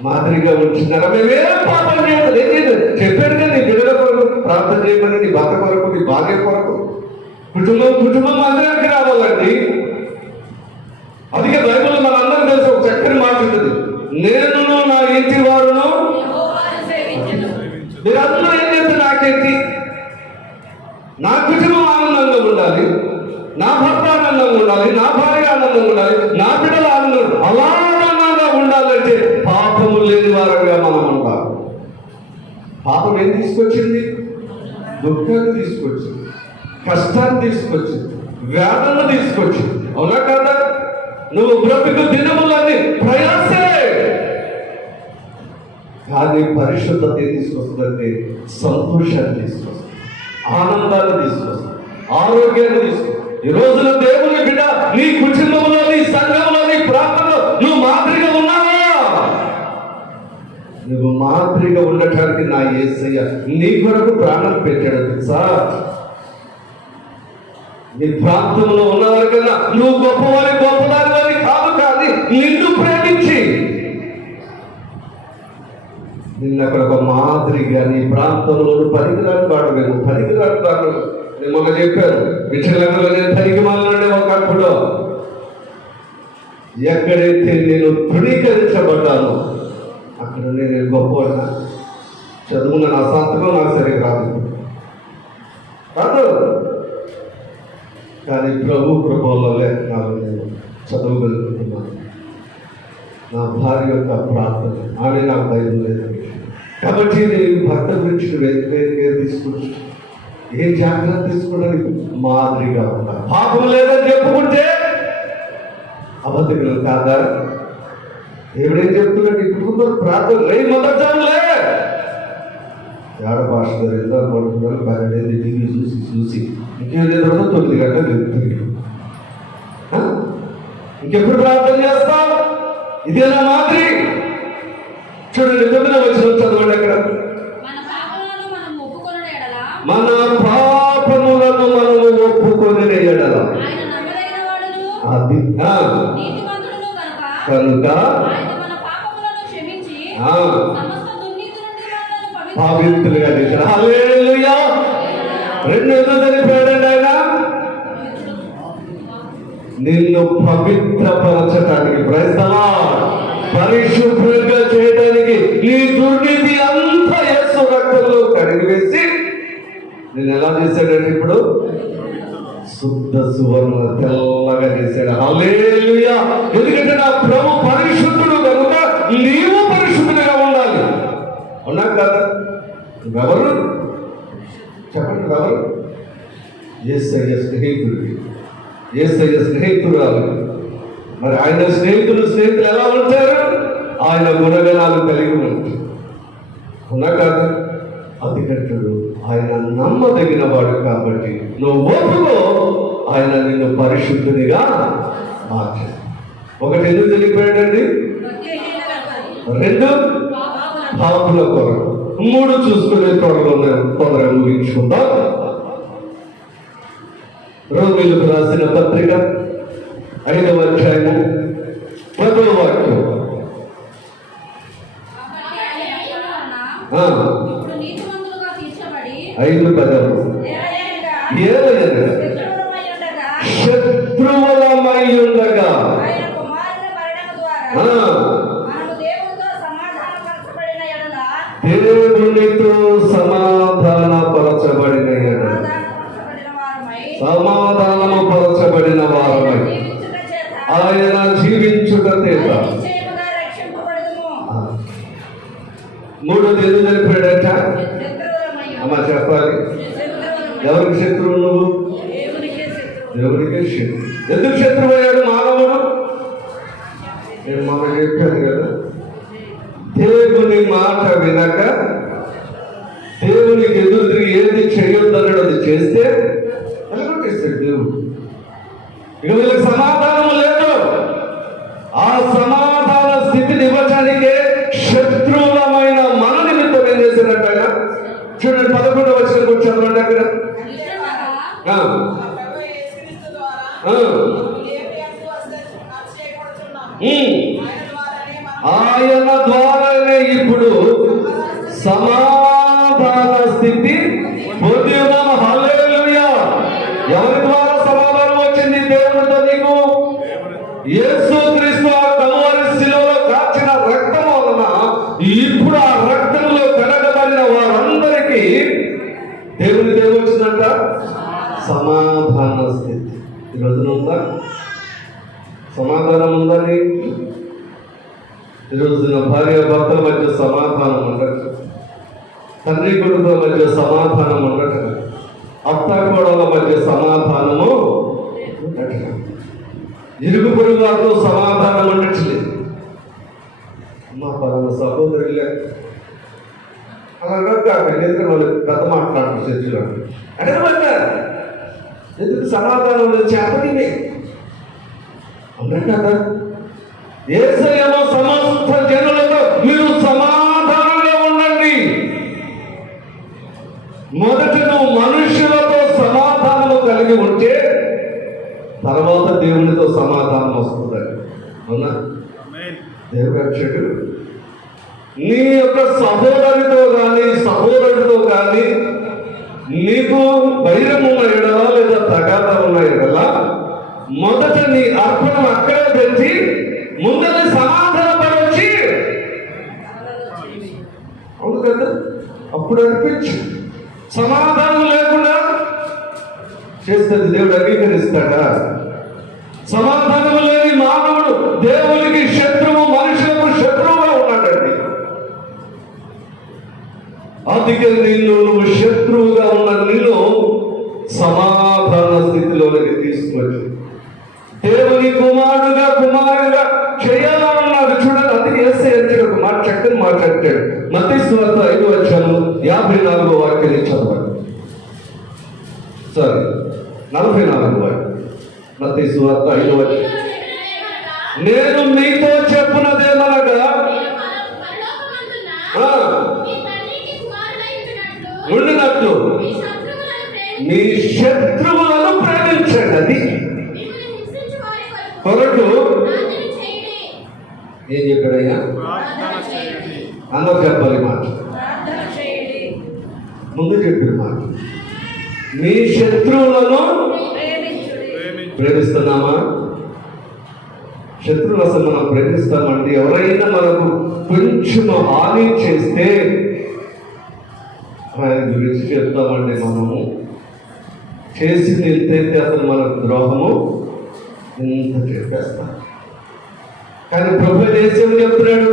మాదిరిగా ఉంటున్నారా? మేమేం పాపం చేయలేదు. ఏం చేయలేదు. చెప్పాడు కదా, నీ బిడ్డల కొరకు ప్రార్థన చేయమని, నీ భర్త కొరకు, నీ భార్య కొరకు, కుటుంబం అందరికి రావాలండి. అందుకే బైబిల్లో మనందరం తెలిసి ఒక చక్కని మాట ఉంటుంది, నేనును నా ఇంటి వారును. మీరందరూ ఏం చేస్తే నాకేంటి? నా కుటుంబం ఆనందంగా ఉండాలి, నా భర్త ఆనందంగా ఉండాలి, నా భార్య ఆనందంగా ఉండాలి, నా బిడ్డలు ఆనందంగా అలా ఆనందంగా ఉండాలంటే పాపము లేని వారంగా మనం ఉంటాం. పాపం ఏం తీసుకొచ్చింది? దుఃఖాన్ని తీసుకొచ్చింది, కష్టాన్ని తీసుకొచ్చింది, వేదన తీసుకొచ్చింది. అవునా కదా? నువ్వు బ్రతుకు దినములన్నీ ప్రయాసే. కానీ పరిశుద్ధత ఏం తీసుకొస్తుందంటే సంతోషాన్ని తీసుకొస్తుంది, ఆనందాన్ని తీసుకొస్తుంది, ఆరోగ్యాన్ని తీసుకొస్తుంది. ఈ రోజున దేవుని బిడ్డ నీ కుటుంబంలో, నీ సంఘంలో, నీ ప్రాంతంలో నువ్వు మాదిరిగా ఉన్నావా? నువ్వు మాదిరిగా ఉండటానికి నా యేసయ్య నీ కొరకు ప్రాణం పెట్టాడు తెలుసా? నీ ప్రాంతంలో ఉన్నవారికన్నా నువ్వు గొప్పదాని కాదు, కానీ నిన్ను ప్రేమించి నిన్న అక్కడ ఒక మాదిరిగా నీ ప్రాంతంలో పనికిరాని వాడు. మేము పనికిరాని వాడు. నేను మొన్న చెప్పాను, విషయంలో నేను పనికి మాలనే ఒకప్పుడు. ఎక్కడైతే నేను తృణీకరించబడ్డాను అక్కడ నేను గొప్పవాడినా. చదువున్న నా సంతకం నాకు సరిగ్గా రాదు, కానీ ప్రభు కృపలో లేఖనాలు నేను చదవగలుగుతున్నాను. నా భార్య యొక్క ప్రార్థన, ఆమె నాకు భయం లేదు. కాబట్టి నేను భర్త గురించి కేర్ తీసుకుంటా, ఏ జాగ్రత్త తీసుకోవడానికి మాదిరిగా ఉంటాను. పాపం లేదని చెప్పుకుంటే అబద్ధికులు కాదా? దేవుడేం చెప్తున్నాడు? ఇప్పుడు ప్రార్థన రే మొదలే ఏడ భాష ఎంతో పడుతున్నారు. పర్లేదు టీవీ చూసి ఇంకేదో 9 గంటలు చెప్తుంది. ఇంకెప్పుడు ప్రార్థన చేస్తాం? ఇదేనా మాదిరి? చూడండి 9వ వచనం చదవండి. అక్కడ మన పాపములను మనము ఒప్పుకొని ఎడల అది కనుక పవిత్రులుగా చేశాడు. హల్లెలూయా. 2 చనిపోయాడండి ఆయన, నిన్ను పవిత్రపరచడానికి, ప్రైజ్ ది లార్డ్, పరిశుభ్రంగా చేయడానికి ఈ దుర్నీతి అంతా యేసు రక్తంలో కడిగివేసి నేను ఎలా చేశాడంటే ఇప్పుడు శుద్ధ సువర్ణ తెల్లగా చేశాడు. హల్లెలూయా. ఎందుకంటే నా ప్రభు పరిశుద్ధుడు కనుక నీవు పరిశుద్ధుడిగా ఉండాలి. అవునా కదా? ఎవరు చెప్పండి, ఎవరు? యేసయ్య స్నేహితుడికి, యేసయ్య స్నేహితురాలు. మరి ఆయన స్నేహితులు ఎలా ఉంటారు? ఆయన గుణగణాలు కలిగి ఉంటారు. అవునా కాదు? అధికట్టుడు ఆయన నమ్మదగిన వాడు కాబట్టి నువ్వు ఒప్పుకో, ఆయన నిన్ను పరిశుద్ధునిగా మార్చాడు. 1 ఎందుకు తెలియపోయాడండి? 2 పాపుల కొరకు. 3 చూసుకునే తొందరగా ముగించుకుందాం. రోమిలకు రాసిన పత్రిక 5వ అధ్యాయము 10వ వాక్యం. ఐదు పదము. శత్రువులమై ఉండగా దేవునితో సమాధానపరచబడిన ఎడల, సమాధానము పరచబడిన వారమై ఆయన జీవించుట చేత. 3 ఎందుకు చనిపోయాడట? అమ్మా చెప్పాలి. ఎవరికి శత్రువు? నువ్వు దేవుడికే శత్రువు. ఎందుకు శత్రువు అయ్యాడు మానవుడు? నేను మొన్న చెప్పాను కదా, దేవుని మాట వినక దేవునికి ఎదురు తిరిగి ఏది చేయొద్దన్నాడు అది చేస్తే ఎలాగొట్టేస్తాడు దేవుడు. ఇక వీళ్ళకి సమాధానం లేదు. ఆ సమాధాన స్థితిని ఇవ్వటానికే శత్రువులమైన మన నిమిత్తం ఏం చేశారంట? చూడండి 11వ వచనం కూడా చదవండి. అక్కడ ఆయన ద్వారానే ఇప్పుడు సమాధాన స్థితి పొంది ఉన్నాము. హల్లెలూయా. ఎవరి ద్వారా సమాధానం వచ్చింది దేవునితో నీకు? యేసుక్రీస్తు కల్వరి శిలువలో కాచిన రక్తం వలన ఇప్పుడు ఆ రక్తంలో కడగబడిన వారందరికీ దేవునికి ఏమొచ్చిందంట? సమాధాన స్థితి. ఈరోజున ఉందా? సమాధానం ఉందా నీకు? ఈరోజున భార్య భర్తల మధ్య సమాధానం ఉండటం, తండ్రి కొడుకుల మధ్య సమాధానం ఉండటం, అత్త కోడల మధ్య సమాధానము ఉండటం, ఇరుగు పొరుగు వారితో సమాధానం ఉండట్లేదు. మా పలానా సహోదరులే అలా కాక ఎందుకంటే వాళ్ళు గత మాట్లాడుతూ చర్చలో అంటే ఎందుకు సమాధానం చెప్పనివే అన్నాడు కదా. యేసయ్యలో సమస్త జనులతో మీరు సమాధానంగా ఉండండి. మొదట నువ్వు మనుషులతో సమాధానం కలిగి ఉంటే తర్వాత దేవునితో సమాధానం వస్తుందండి. అవునా? దేవుడు రక్షకుడు నీ యొక్క సహోదరితో కానీ సహోదరుడితో కానీ నీకు వైరం ఉన్న ఎడలా లేదా తగాదా ఉన్న ఎడలా మొదట నీ అర్పణ అక్కడే పెంచి ముందర సమాధాన పడొచ్చి, అవును కదా, అప్పుడు అనిపించు. సమాధానం లేకుండా చేస్తే దేవుడు అంగీకరిస్తాడా? సమాధానం లేని మానవుడు దేవునికి శత్రువు, మనుషులు అందుకే నువ్వు శత్రువుగా ఉన్న నిన్ను సమాధాన స్థితిలోనికి తీసుకొచ్చు దేవుని కుమారుగా చేయాలన్నాడు. చూడండి, అందుకే యేసయ్య వచ్చాడు, ఒక మాట చక్కని మాట్లాడాడు. మత్తయి సువార్త 5:54 వాక్యాన్ని చదవండి. సారీ, 44 వాక్యం. మత్తయి సువార్త 5. నేను మీతో చెప్పున్నదేమనగా ఉండినట్లు మీ శత్రువులను ప్రేమించండి. అది కొరకు ఏం చెప్పాడయ్యా? అందరూ చెప్పాలి మాట. ముందు చెప్పిన మాట, మీ శత్రువులను ప్రేమిస్తున్నామా? శత్రువులు అసలు మనం ప్రేమిస్తామండి. ఎవరైనా మనకు కొంచెం హాని చేస్తే ఆయన గురించి చెప్తామండి. మనము చేసి ఎంతైతే అసలు మనకు ద్రోహము ఇంత చెప్పేస్తాం. కానీ ప్రభు దేశం చెప్తున్నాడు,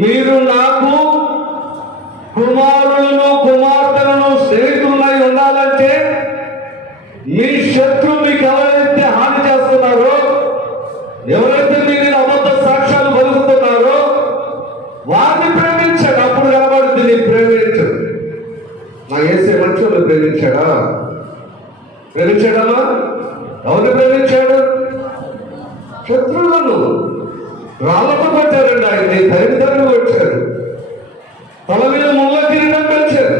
మీరు నాకు కుమారులను కుమార్తెలను స్నేహితులై ఉండాలంటే మీ శత్రువు మీకు ఎవరైతే హాని చేస్తున్నారో, ఎవరైతే మీరు అబద్ధ సాక్ష్యాలు పలుకుతున్నారో వారిని ప్రేమించాడు. అప్పుడు కనబడుతుంది నీ ప్రేమించడు. నా యేసే మనుషులు ప్రేమించాడా? ప్రేమించాడమ్మా? ఎవరిని ప్రేమించాడు? శత్రువులను. రాళ్ళతో కొట్టారండి ఆయన్ని, తరిమి వచ్చారు. తల మీద ముళ్ళ కిరీటం పెంచారు,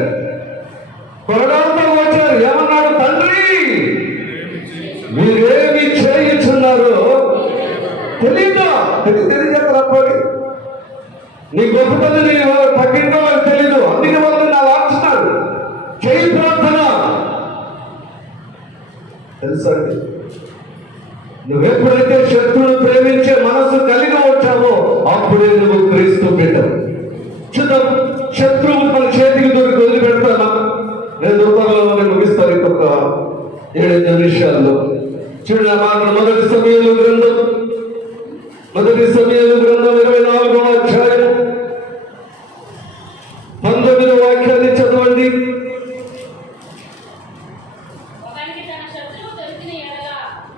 కొరడాలతో వచ్చారు. ఏమన్నాడు? తండ్రి, మీరేమి చేయించున్నారో తెలీదా? తెలియజేస్తారు. అప్పటి నీ గొప్పతని నీ తగ్గిందో నాకు తెలీదు, అందుకే వాళ్ళు నా వాడుతున్నారు. చేయి ప్రార్థన. తెలుసా అండి, నువ్వెప్పుడైతే శత్రువును ప్రేమించే మనసు కలిగి వచ్చావో అప్పుడే నువ్వు క్రీస్తు బిడ్డవు. చూద్దాం, శత్రువులు మన చేతికి దొరికి వదిలిపెడతామా? నేను దుర్భంలోనే ముగిస్తాను ఇంకొక 7 నిమిషాల్లో. చూడండి ఆ మాట. మొదటి సమయంలో గ్రంథం 24వ అధ్యాయం 19వ వాక్యాన్ని చదవండి.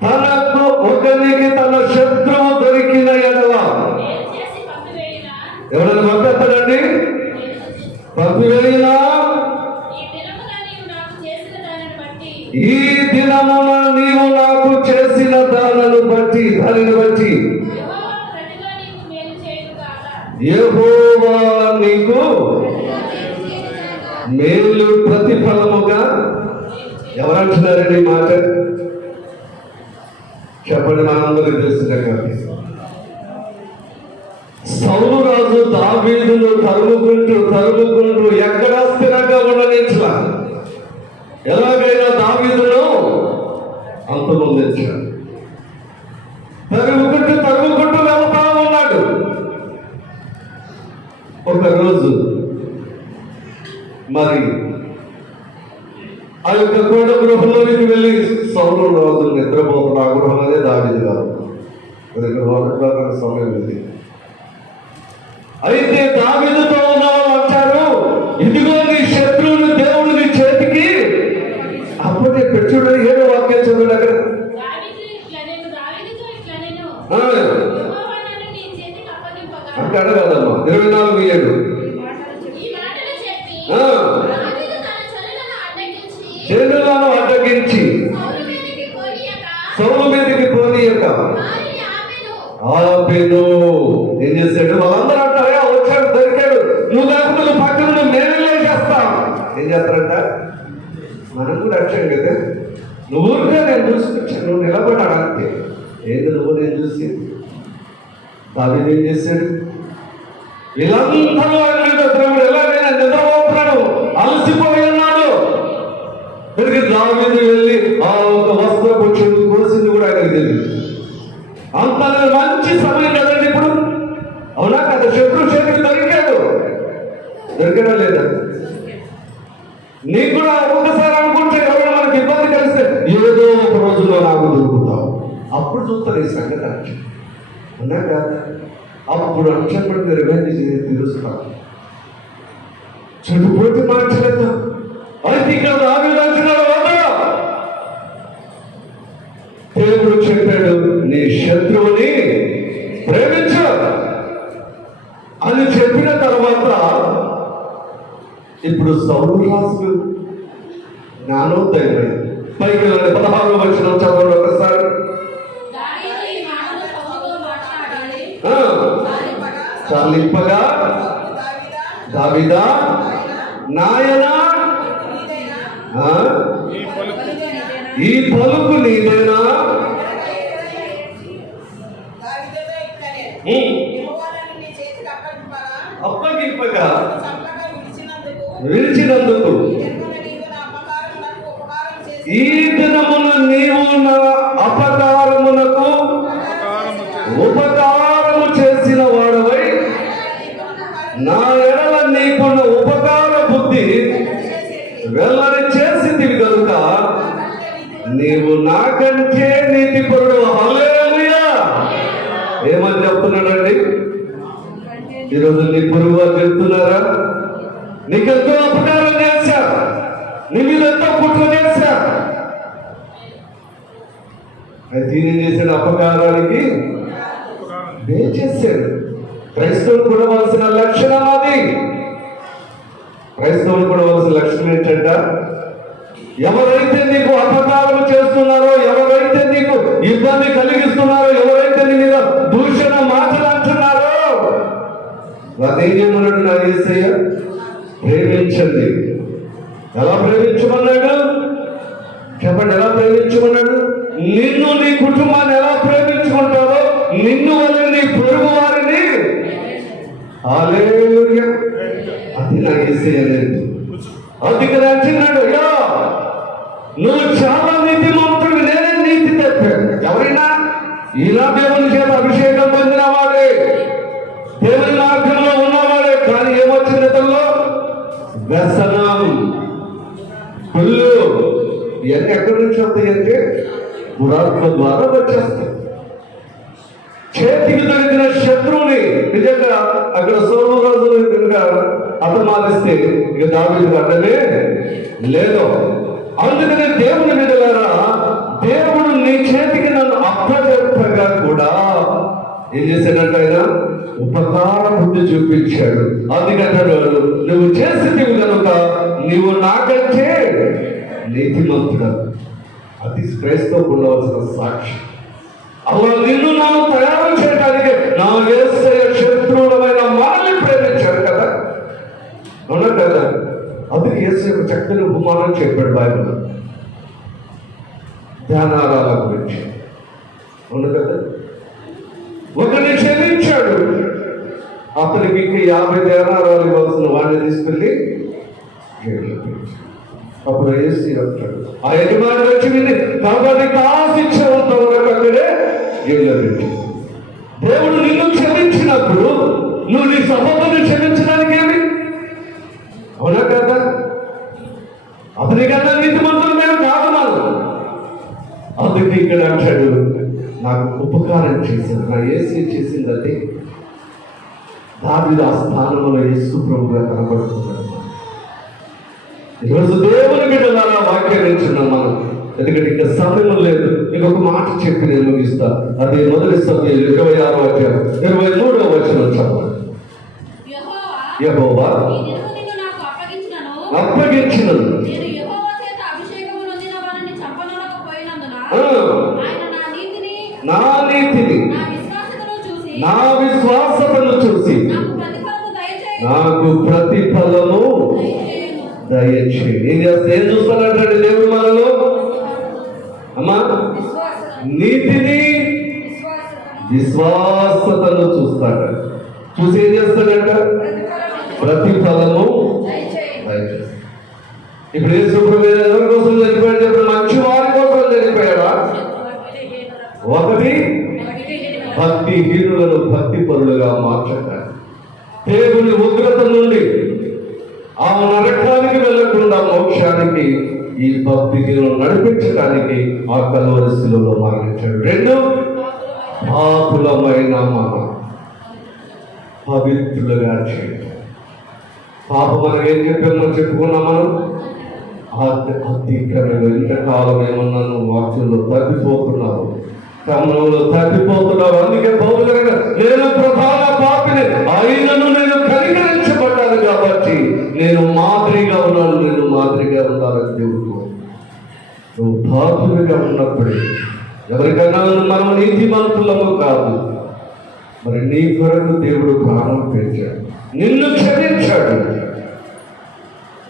తనకు ఒకరికి తన శత్రువు దొరికిన ఎడల ఎవరైనా పంపేస్తాడండి? పంపివేయినా ఈ దినమున నీవు నాకు చేసిన దానిని బట్టి యెహోవా నీకు మేలు ప్రతిఫలముగా. ఎవరంటున్నారండి ఈ మాట? చెప్పండి, మనందరికీ తెలిసిన కాబట్టి. సౌలు రాజు దావీదును తరుముకుంటూ ఎక్కడా స్థిరంగా ఉండనించలా. ఎలాగైనా దావీదును అంతమొందించాడు. తరుముకుంటూ వెళ్తా ఉన్నాడు. ఒకరోజు మరి ఆ యొక్క కోట గృహంలోనికి వెళ్ళి సౌలు రాజు నిద్రపోతున్న ఆ గృహం అనే దావీదు కాదు, సమయం ఉంది. అయితే దావీదుతో ఉన్న వాళ్ళు అంటారు, ఇదిగో నీ శత్రువుని దేవుడు నీ చేతికి అప్పుడే పెట్టుడు. 7వ వాక్యం చదువు అక్కడ. అక్కడ కాదమ్మా, 24:7. చెడులను అడ్డగించి సౌలు మీదకి పోనీయక ఆపెను. ఏం చేశాడు? వాళ్ళందరూ అంటారా, వచ్చాడు, దొరికాడు, నువ్వు లేకపోతే పక్కన నేనే చేస్తాం. ఏం చేస్తారంట? మనం కూడా వచ్చాం కదా, నువ్వు ఊరికే నేను చూసుకొచ్చాను, నువ్వు నిలబడ్డాడు అంతే. ఏది నువ్వు నేను చూసి దావీదు ఏం చేశాడు? వీళ్ళందరూ దేవుడు ఎలాగైనా నిద్రపోతున్నాడు, అలసిపోయి ఉన్నాడు. తిరిగి దావీదు వెళ్ళి ఆ ఒక వస్త్రపు చెడు కోసింది కూడా ఆయనకు తెలియదు. అంత మంచి సమయం కదండి ఇప్పుడు, అవునా కదా? శత్రు చేతికి దొరికాడా లేదా? నీకు కూడా ఒక్కసారి అనుకుంటే ఎవరైనా మనకి ఇబ్బంది కలిస్తే ఏదో ఒక రోజులో నాకు దొరుకుతావు, అప్పుడు చూస్తారు ఈ సంగతి. అవునా కాదు? అప్పుడు అంశపడిన రివెంజ్ తీరుస్తాం. చెడుపోటి మాట్లాడతా. అయితే ఇక్కడ దావీదు అంటున్నాడు, వదరా. దేవుడు చెప్పాడు, నీ శత్రువుని ప్రేమించు అని చెప్పిన తర్వాత ఇప్పుడు సౌలు రాజుకు జ్ఞానోదయమై పైకి 16వ వచనం చదవండి ఒకసారి. చాలింపగా దావీదా నాయనా ఈ పలుకు నీదేనా? అప్పగింపగా విడిచినందుకు ఈ దినమున నీవు నా అపకారమునకు ఉపకారము చేసిన వాడవై నా ఎడల నీకున్న ఉపకార బుద్ధి వెల్లడి చేసింది కనుక నీవు నాకంటే నీతిపరుడు. హల్లెలూయా. ఏమని చెప్తున్నాడండి? ఈరోజు నీ పొరుగు వారు చెప్తున్నారా? నీకెంతో అపకారం చేశా, నీ మీద ఎంతో కుట్ర చేశా. అయితే ఈయన చేసిన అపకారానికి చేశాడు. క్రైస్తవులు కూడా వలసిన లక్షణం అది. క్రైస్తవులు కూడా వలసిన లక్షణం ఏంటంట? ఎవరైతే నీకు అపకారం చేస్తున్నారో, ఎవరైతే నీకు ఇబ్బంది కలిగిస్తున్నారో, ఎవరైతే నీ మీద దూషణ మాటలు అంటున్నారో అదేం చేయమన్నాడు నా యేసయ్య? ప్రేమించండి. ఎలా ప్రేమించమన్నాడు చెప్పండి? ఎలా ప్రేమించమన్నాడు? నిన్ను నీ కుటుంబాన్ని ఎలా ప్రేమించుకుంటారో నిన్ను వల్ల నీ పొరుగు వారిని. హల్లెలూయా. అది నా యేసయ్య లేదు. అది ఇక్కడ అంటున్నాడు, అయ్యా నువ్వు చాలా నీతిమంతుడు, నేనే నీతి తప్పాను. ఎవరైనా ఇలా దేవుని చేత అభిషేకం పొందిన వాడే, దేవుని మార్గంలో ఉన్నవాడే, కానీ ఏమొచ్చింది అతనిలో? వ్యసనం, కుళ్ళు. ఇవన్నీ ఎక్కడి నుంచి వస్తాయంటే దురాత్మ ద్వారా వచ్చేస్తాయి. చేతికి దొరికిన శత్రువుని నిజంగా అక్కడ సౌలు రాజు కనుక అతమాలిస్తే ఇక దావీదుకు అడ్డమే లేదు. అందుకనే దేవుని మీదలారా, దేవుడు నీ చేతికి నన్ను అప్పచెప్పగా కూడా ఏం చేశాడంటే ఆయన ఉపకార బుద్ధి చూపించాడు. అందుకంటాడు, నువ్వు చేసింది కనుక నువ్వు నాకంటే నీతిమంతుడు. అది క్రైస్తవుకు ఉండవలసిన సాక్షి. అలా నిన్ను నాకు తయారు చేయడానికి నా యేసయ్య శత్రువులమైన మనల్ని ప్రేమించాడు కదా, అవునా కదా? అందుకే యేసయ్య చక్కని ఉపమానం చెప్పాడు బైబిల్ ధ్యానాల గురించి, అవును కదా? ఒకరిని క్షమించాడు, అతనికి 50 ధ్యానాలు ఇవ్వాల్సిన వాడిని తీసుకెళ్ళి అప్పుడు యేసు అంటాడు, ఆ యజమాని వచ్చి కాబట్టి శిక్ష వరకు అక్కడే పెట్టు. దేవుడు నిన్ను క్షమించినప్పుడు నువ్వు నీ సహోదరుని క్షమించడానికి ఏమి? అవునా కదా? అతనికన్నా నీతిమంతులు మేము కాదు మనం. అందుకే ఇక్కడ అంటాడు, నాకు ఉపకారం చేశాను. నా యేసు చేసిందంటే దావీదు ఆ స్థానంలో యేసు ప్రభువుగా కనబడుతున్నాడు. ఈరోజు దేవుని బిడ్డలారా వాక్యం నేర్చున్నాం మనం. ఎందుకంటే ఇంకా సమయం లేదు. ఇంకొక మాట చెప్పి నేను ముగిస్తా. అది మొదటి సమయం 26వ అధ్యాయం 23వ వచనం చదవండి. యెహోవా అప్పగించినను నా నీతిని నా విశ్వాసతను చూసి నాకు ప్రతిఫలము దయచేయండి. ఏం చూస్తానంటాడు దేవుడు మనలో? అమ్మా, నీతిని విశ్వాసతను చూస్తాడు. చూసి ఏం చేస్తాడంట? ప్రతిఫలము దయచేస్తాడు. ఇప్పుడు యేసు ప్రభువు ఎవరి కోసం చనిపోయాడు చెప్పండి? మంచి వారి కోసం చనిపోయాడా? ఒకటి భక్తిహీనులను భక్తి పరులుగా మార్చటాడు. దేవుని ఉగ్రత నుండి ఆ నరకానికి వెళ్లకుండా మోక్షానికి ఈ భక్తిహీనులను నడిపించడానికి ఆ కల్వరి శిలువలో మరణించాడు. 2 పాపులమైన మనం పవిత్రులుగా చేయడం. పాపం మనం ఏం చెప్పామో చెప్పుకున్నాం. మనం అధికంగా ఇంతకాలం ఏమన్నా నువ్వు వాక్యంలో తప్పిపోతున్నావు, క్రమంలో తప్పిపోతున్నావు. అందుకే పౌలు గారు, నేను ప్రధాన పాపిని, అయినను నేను కనికరించబడ్డాను కాబట్టి నేను మాదిరిగా ఉన్నాను, నేను మాదిరిగా ఉండాలని దేవుడు. నువ్వు పాపులుగా ఉన్నప్పుడే ఎవరికైనా మనం నీతిమంతులము కాదు, మరి నీ కొరకు దేవుడు ప్రాణం పెంచాడు, నిన్ను క్షమించాడు.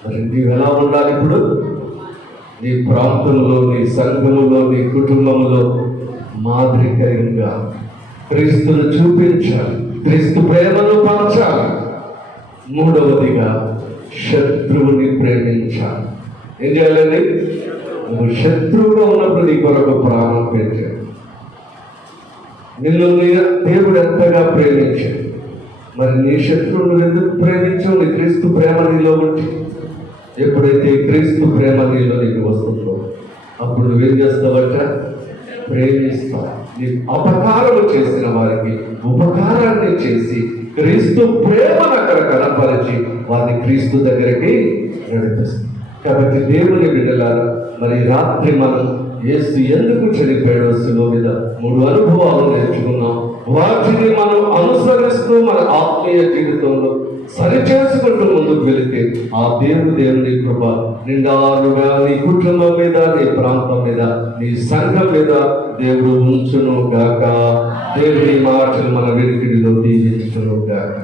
మరి నీవు ఎలా ఉండాలి? ఇప్పుడు నీ ప్రాంతంలో, నీ సంఘములో, నీ కుటుంబంలో మాదిరికరంగా క్రీస్తును చూపించాలి, క్రీస్తు ప్రేమను పంచాలి. మూడవదిగా శత్రువుని ప్రేమించాలి. ఏం చేయాలండి? నువ్వు శత్రువుగా ఉన్నప్పుడు నీ కొరకు ప్రాణం పెంచాడు. నిన్ను దేవుడు ఎంతగా ప్రేమించాడు, మరి నీ శత్రువును ఎందుకు ప్రేమించావు? నీ క్రీస్తు ప్రేమ నీలో ఉంటే, ఎప్పుడైతే క్రీస్తు ప్రేమ నీలో నీకు వస్తుందో అప్పుడు నువ్వేం చేస్తావట? ప్రేమిస్తావు. నీ అపకారం చేసిన వారికి ఉపకారాన్ని చేసి క్రీస్తు ప్రేమను అక్కడ కనపరిచి వారిని క్రీస్తు దగ్గరికి నడిపిస్తుంది. కాబట్టి దేవుని బిడ్డలారా, మరి రాత్రి మనం యేసు ఎందుకు చనిపోయాడో శిలువ మీద 3 అనుభవాలు నేర్చుకున్నాం. వాటిని మనం అనుసరిస్తూ మన ఆత్మీయ జీవితంలో సరిచేసుకుంటూ ముందుకు వెళితే ఆ దేవుని కృప నిండాలుగా నీ కుటుంబం మీద, నీ ప్రాంతం మీద, నీ సంఘం మీద దేవుడు ఉంచును గాక. దేవుని మాటలు మన వెనుకడిలో దీవించును గాక.